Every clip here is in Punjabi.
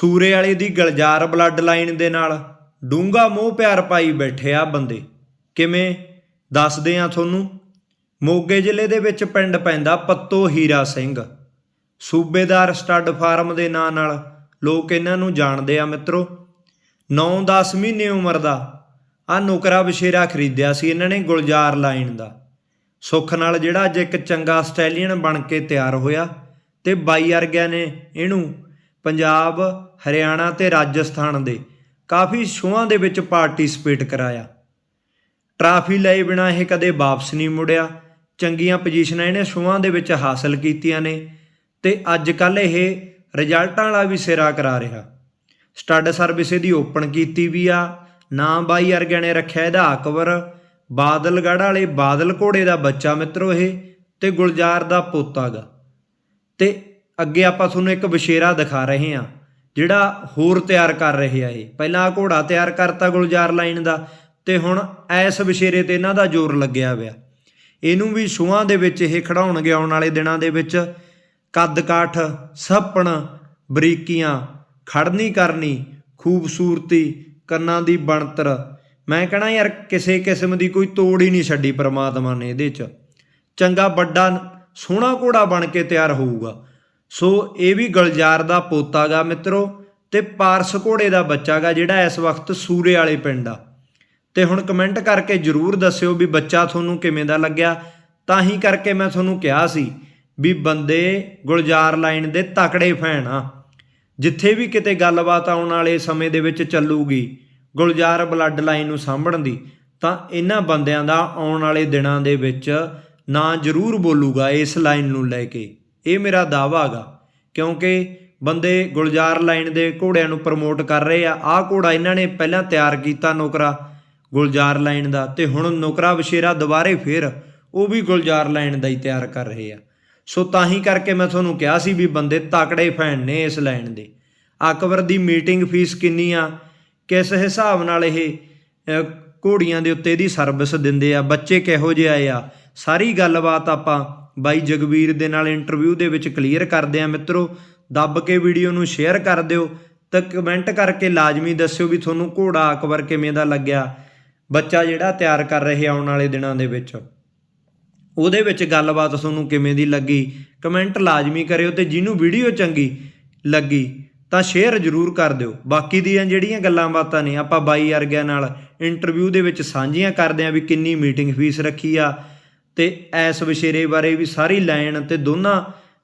ਸੂਰੇ ਵਾਲੇ ਦੀ ਗਲਜਾਰ ਬਲੱਡ ਲਾਈਨ ਦੇ ਨਾਲ ਡੂੰਗਾ ਮੋਹ ਪਿਆਰ ਪਾਈ ਬੈਠੇ ਆ ਬੰਦੇ। ਕਿਵੇਂ? ਦੱਸਦੇ ਆ ਤੁਹਾਨੂੰ। ਮੋਗੇ ਜ਼ਿਲ੍ਹੇ ਦੇ ਵਿੱਚ ਪਿੰਡ ਪੈਂਦਾ ਪੱਤੋ ਹੀਰਾ ਸਿੰਘ। ਸੂਬੇਦਾਰ ਸਟੱਡ ਫਾਰਮ ਦੇ ਨਾਂ ਨਾਲ ਲੋਕ ਇਹਨਾਂ ਨੂੰ ਜਾਣਦੇ ਆ ਮਿੱਤਰੋ। 9-10 ਮਹੀਨੇ ਉਮਰ ਦਾ। ਆ ਨੁਕਰਾ ਬਸ਼ੇਰਾ ਖਰੀਦਿਆ ਸੀ ਇਹਨਾਂ ਨੇ ਗੁਲਜ਼ਾਰ ਲਾਈਨ ਦਾ। ਸੁੱਖ ਨਾਲ ਜਿਹੜਾ ਅੱਜ ਇੱਕ ਚੰਗਾ ਸਟੈਲੀਅਨ ਬਣ ਕੇ ਤਿਆਰ ਹੋਇਆ ਤੇ ਬਾਈ ਵਰਗਿਆਂ ਨੇ ਇਹਨੂੰ ਪੰਜਾਬ ਹਰਿਆਣਾ ਤੇ ਰਾਜਸਥਾਨ ਦੇ ਕਾਫੀ ਸ਼ੋਆਂ ਦੇ ਵਿੱਚ ਪਾਰਟਿਸਿਪੇਟ ਕਰਾਇਆ। ਟਰਾਫੀ ਲਏ ਬਿਨਾ ਇਹ ਕਦੇ ਵਾਪਸ ਨਹੀਂ ਮੁੜਿਆ। ਚੰਗੀਆਂ ਪੋਜੀਸ਼ਨਾਂ ਇਹਨੇ ਸ਼ੋਆਂ ਦੇ ਵਿੱਚ ਹਾਸਲ ਕੀਤੀਆਂ ਨੇ ਤੇ ਅੱਜ ਕੱਲ ਇਹ ਰਿਜ਼ਲਟਾਂ ਵਾਲਾ ਵੀ ਸਿਰਾ ਕਰਾ ਰਿਹਾ। ਸਟੱਡ ਸਰਵਿਸ ਇਹਦੀ ਓਪਨ ਕੀਤੀ ਵੀ ਆ। ਨਾਮ ਬਾਈ ਅਰਗਿਆ ਨੇ ਰੱਖਿਆ ਇਹਦਾ ਅਕਬਰ। ਬਾਦਲਗੜ੍ਹ ਵਾਲੇ ਬਾਦਲ ਘੋੜੇ ਦਾ ਬੱਚਾ ਮਿੱਤਰੋ ਇਹ ਤੇ ਗੁਲਜ਼ਾਰ ਦਾ ਪੋਤਾ ਗਾ ਤੇ ਅੱਗੇ ਆਪਾਂ ਤੁਹਾਨੂੰ ਇੱਕ ਬਸ਼ੇਰਾ ਦਿਖਾ ਰਹੇ ਹਾਂ। ਜਿਹੜਾ ਹੋਰ ਤਿਆਰ ਕਰ ਰਹੇ ਆ ਇਹ। ਪਹਿਲਾਂ ਆਹ ਘੋੜਾ ਤਿਆਰ ਕਰਤਾ ਗੁਲਜ਼ਾਰ ਲਾਈਨ ਦਾ ਤੇ ਹੁਣ ਐਸ ਬਸ਼ੇਰੇ ਤੇ ਇਹਨਾਂ ਦਾ ਜ਼ੋਰ ਲੱਗਿਆ ਹੋਇਆ। ਇਹਨੂੰ ਵੀ ਸ਼ੋਆਂ ਦੇ ਵਿੱਚ ਇਹ ਖੜਾਉਣਗੇ ਆਉਣ ਵਾਲੇ ਦਿਨਾਂ ਦੇ ਵਿੱਚ। ਕੱਦ ਕਾਠ, ਸੱਪਣ, ਬਰੀਕੀਆਂ, ਖੜਨੀ ਕਰਨੀ, ਖੂਬਸੂਰਤੀ, ਕੰਨਾਂ ਦੀ ਬਣਤਰ। ਮੈਂ ਕਹਣਾ ਯਾਰ ਕਿਸੇ ਕਿਸਮ ਦੀ ਕੋਈ ਤੋੜ ਹੀ ਨਹੀਂ ਛੱਡੀ ਪ੍ਰਮਾਤਮਾ ਨੇ ਇਹਦੇ 'ਚ। ਚੰਗਾ ਵੱਡਾ ਸੋਹਣਾ ਘੋੜਾ ਬਣ ਕੇ ਤਿਆਰ ਹੋਊਗਾ। ਸੋ ਇਹ ਵੀ ਗਲਜਾਰ ਦਾ ਪੋਤਾ ਗਾ ਮਿੱਤਰੋ ਤੇ ਪਾਰਸ ਘੋੜੇ ਦਾ ਬੱਚਾ ਗਾ ਜਿਹੜਾ ਇਸ ਵਕਤ ਸੂਰੇ ਵਾਲੇ ਪਿੰਡ ਆ। ਤੇ ਹੁਣ ਕਮੈਂਟ ਕਰਕੇ ਜਰੂਰ ਦੱਸਿਓ ਵੀ ਬੱਚਾ ਤੁਹਾਨੂੰ ਕਿਵੇਂ ਦਾ ਲੱਗਿਆ। ਤਾਂ ਹੀ ਕਰਕੇ ਮੈਂ ਤੁਹਾਨੂੰ ਕਿਹਾ ਸੀ ਵੀ ਬੰਦੇ ਗੁਲਜ਼ਾਰ ਲਾਈਨ ਦੇ ਤਕੜੇ ਫੈਨ ਆ। ਜਿੱਥੇ ਵੀ ਕਿਤੇ ਗੱਲਬਾਤ ਆਉਣ ਵਾਲੇ ਸਮੇਂ ਦੇ ਵਿੱਚ ਚੱਲੂਗੀ ਗੁਲਜ਼ਾਰ ਬਲੱਡ ਲਾਈਨ ਨੂੰ ਸਾਂਭਣ ਦੀ, ਤਾਂ ਇਹਨਾਂ ਬੰਦਿਆਂ ਦਾ ਆਉਣ ਵਾਲੇ ਦਿਨਾਂ ਦੇ ਵਿੱਚ ਨਾਂ ਜ਼ਰੂਰ ਬੋਲੂਗਾ ਇਸ ਲਾਈਨ ਨੂੰ ਲੈ ਕੇ। ਇਹ ਮੇਰਾ ਦਾਅਵਾ ਹੈਗਾ। ਕਿਉਂਕਿ ਬੰਦੇ ਗੁਲਜ਼ਾਰ ਲਾਈਨ ਦੇ ਘੋੜਿਆਂ ਨੂੰ ਪ੍ਰਮੋਟ ਕਰ ਰਹੇ ਆ। ਆਹ ਘੋੜਾ ਇਹਨਾਂ ਨੇ ਪਹਿਲਾਂ ਤਿਆਰ ਕੀਤਾ ਨੌਕਰਾ ਗੁਲਜ਼ਾਰ ਲਾਈਨ ਦਾ ਤੇ ਹੁਣ ਨੌਕਰਾ ਬਸ਼ੇਰਾ ਦੁਬਾਰੇ ਫੇਰ ਉਹ ਵੀ ਗੁਲਜ਼ਾਰ ਲਾਈਨ ਦਾ ਹੀ ਤਿਆਰ ਕਰ ਰਹੇ ਆ। ਸੋ ਤਾਂ ਹੀ ਕਰਕੇ ਮੈਂ ਤੁਹਾਨੂੰ ਕਿਹਾ ਸੀ ਵੀ ਬੰਦੇ ਤਾਕੜੇ ਫੈਨ ਨੇ ਇਸ ਲਾਈਨ ਦੇ। ਅਕਬਰ ਦੀ ਮੀਟਿੰਗ ਫੀਸ ਕਿੰਨੀ ਆ? ਕਿਸ ਹਿਸਾਬ ਨਾਲ ਇਹ ਘੋੜੀਆਂ ਦੇ ਉੱਤੇ ਇਹਦੀ ਸਰਵਿਸ ਦਿੰਦੇ ਆ? ਬੱਚੇ ਕਿਹੋ ਜਿਹੇ ਆਏ ਆ? ਸਾਰੀ ਗੱਲਬਾਤ ਆਪਾਂ ਬਾਈ ਜਗਵੀਰ ਦੇ ਨਾਲ ਇੰਟਰਵਿਊ ਦੇ ਵਿੱਚ ਕਲੀਅਰ ਕਰਦੇ ਆ ਮਿੱਤਰੋ, ਦੱਬ ਕੇ ਵੀਡੀਓ ਨੂੰ ਸ਼ੇਅਰ ਕਰ ਦਿਓ ਤਾਂ ਕਮੈਂਟ ਕਰਕੇ ਲਾਜ਼ਮੀ ਦੱਸਿਓ ਵੀ ਤੁਹਾਨੂੰ ਘੋੜਾ ਅਕਬਰ ਕਿਵੇਂ ਦਾ ਲੱਗਿਆ, ਬੱਚਾ ਜਿਹੜਾ ਤਿਆਰ ਕਰ ਰਹੇ ਆਉਣ ਵਾਲੇ ਦਿਨਾਂ ਦੇ ਵਿੱਚ। ਉਹਦੇ ਵਿੱਚ ਗੱਲਬਾਤ ਤੁਹਾਨੂੰ ਕਿਵੇਂ ਦੀ ਲੱਗੀ ਕਮੈਂਟ ਲਾਜ਼ਮੀ ਕਰਿਓ ਤੇ ਜਿਹਨੂੰ ਵੀਡੀਓ ਚੰਗੀ ਲੱਗੀ ਤਾਂ ਸ਼ੇਅਰ ਜ਼ਰੂਰ ਕਰ ਦਿਓ। ਬਾਕੀ ਦੀਆਂ ਜਿਹੜੀਆਂ ਗੱਲਾਂ ਬਾਤਾਂ ਨੇ, ਆਪਾਂ ਬਾਈ ਅਰਗਿਆ ਨਾਲ ਇੰਟਰਵਿਊ ਦੇ ਵਿੱਚ ਸਾਂਝੀਆਂ ਕਰਦੇ ਆਂ ਵੀ ਕਿੰਨੀ ਮੀਟਿੰਗ ਫੀਸ ਰੱਖੀ ਆ ਤੇ ਐਸ ਵਿਸ਼ੇਰੇ ਬਾਰੇ ਵੀ ਸਾਰੀ ਲਾਈਨ ਤੇ ਦੋਨਾਂ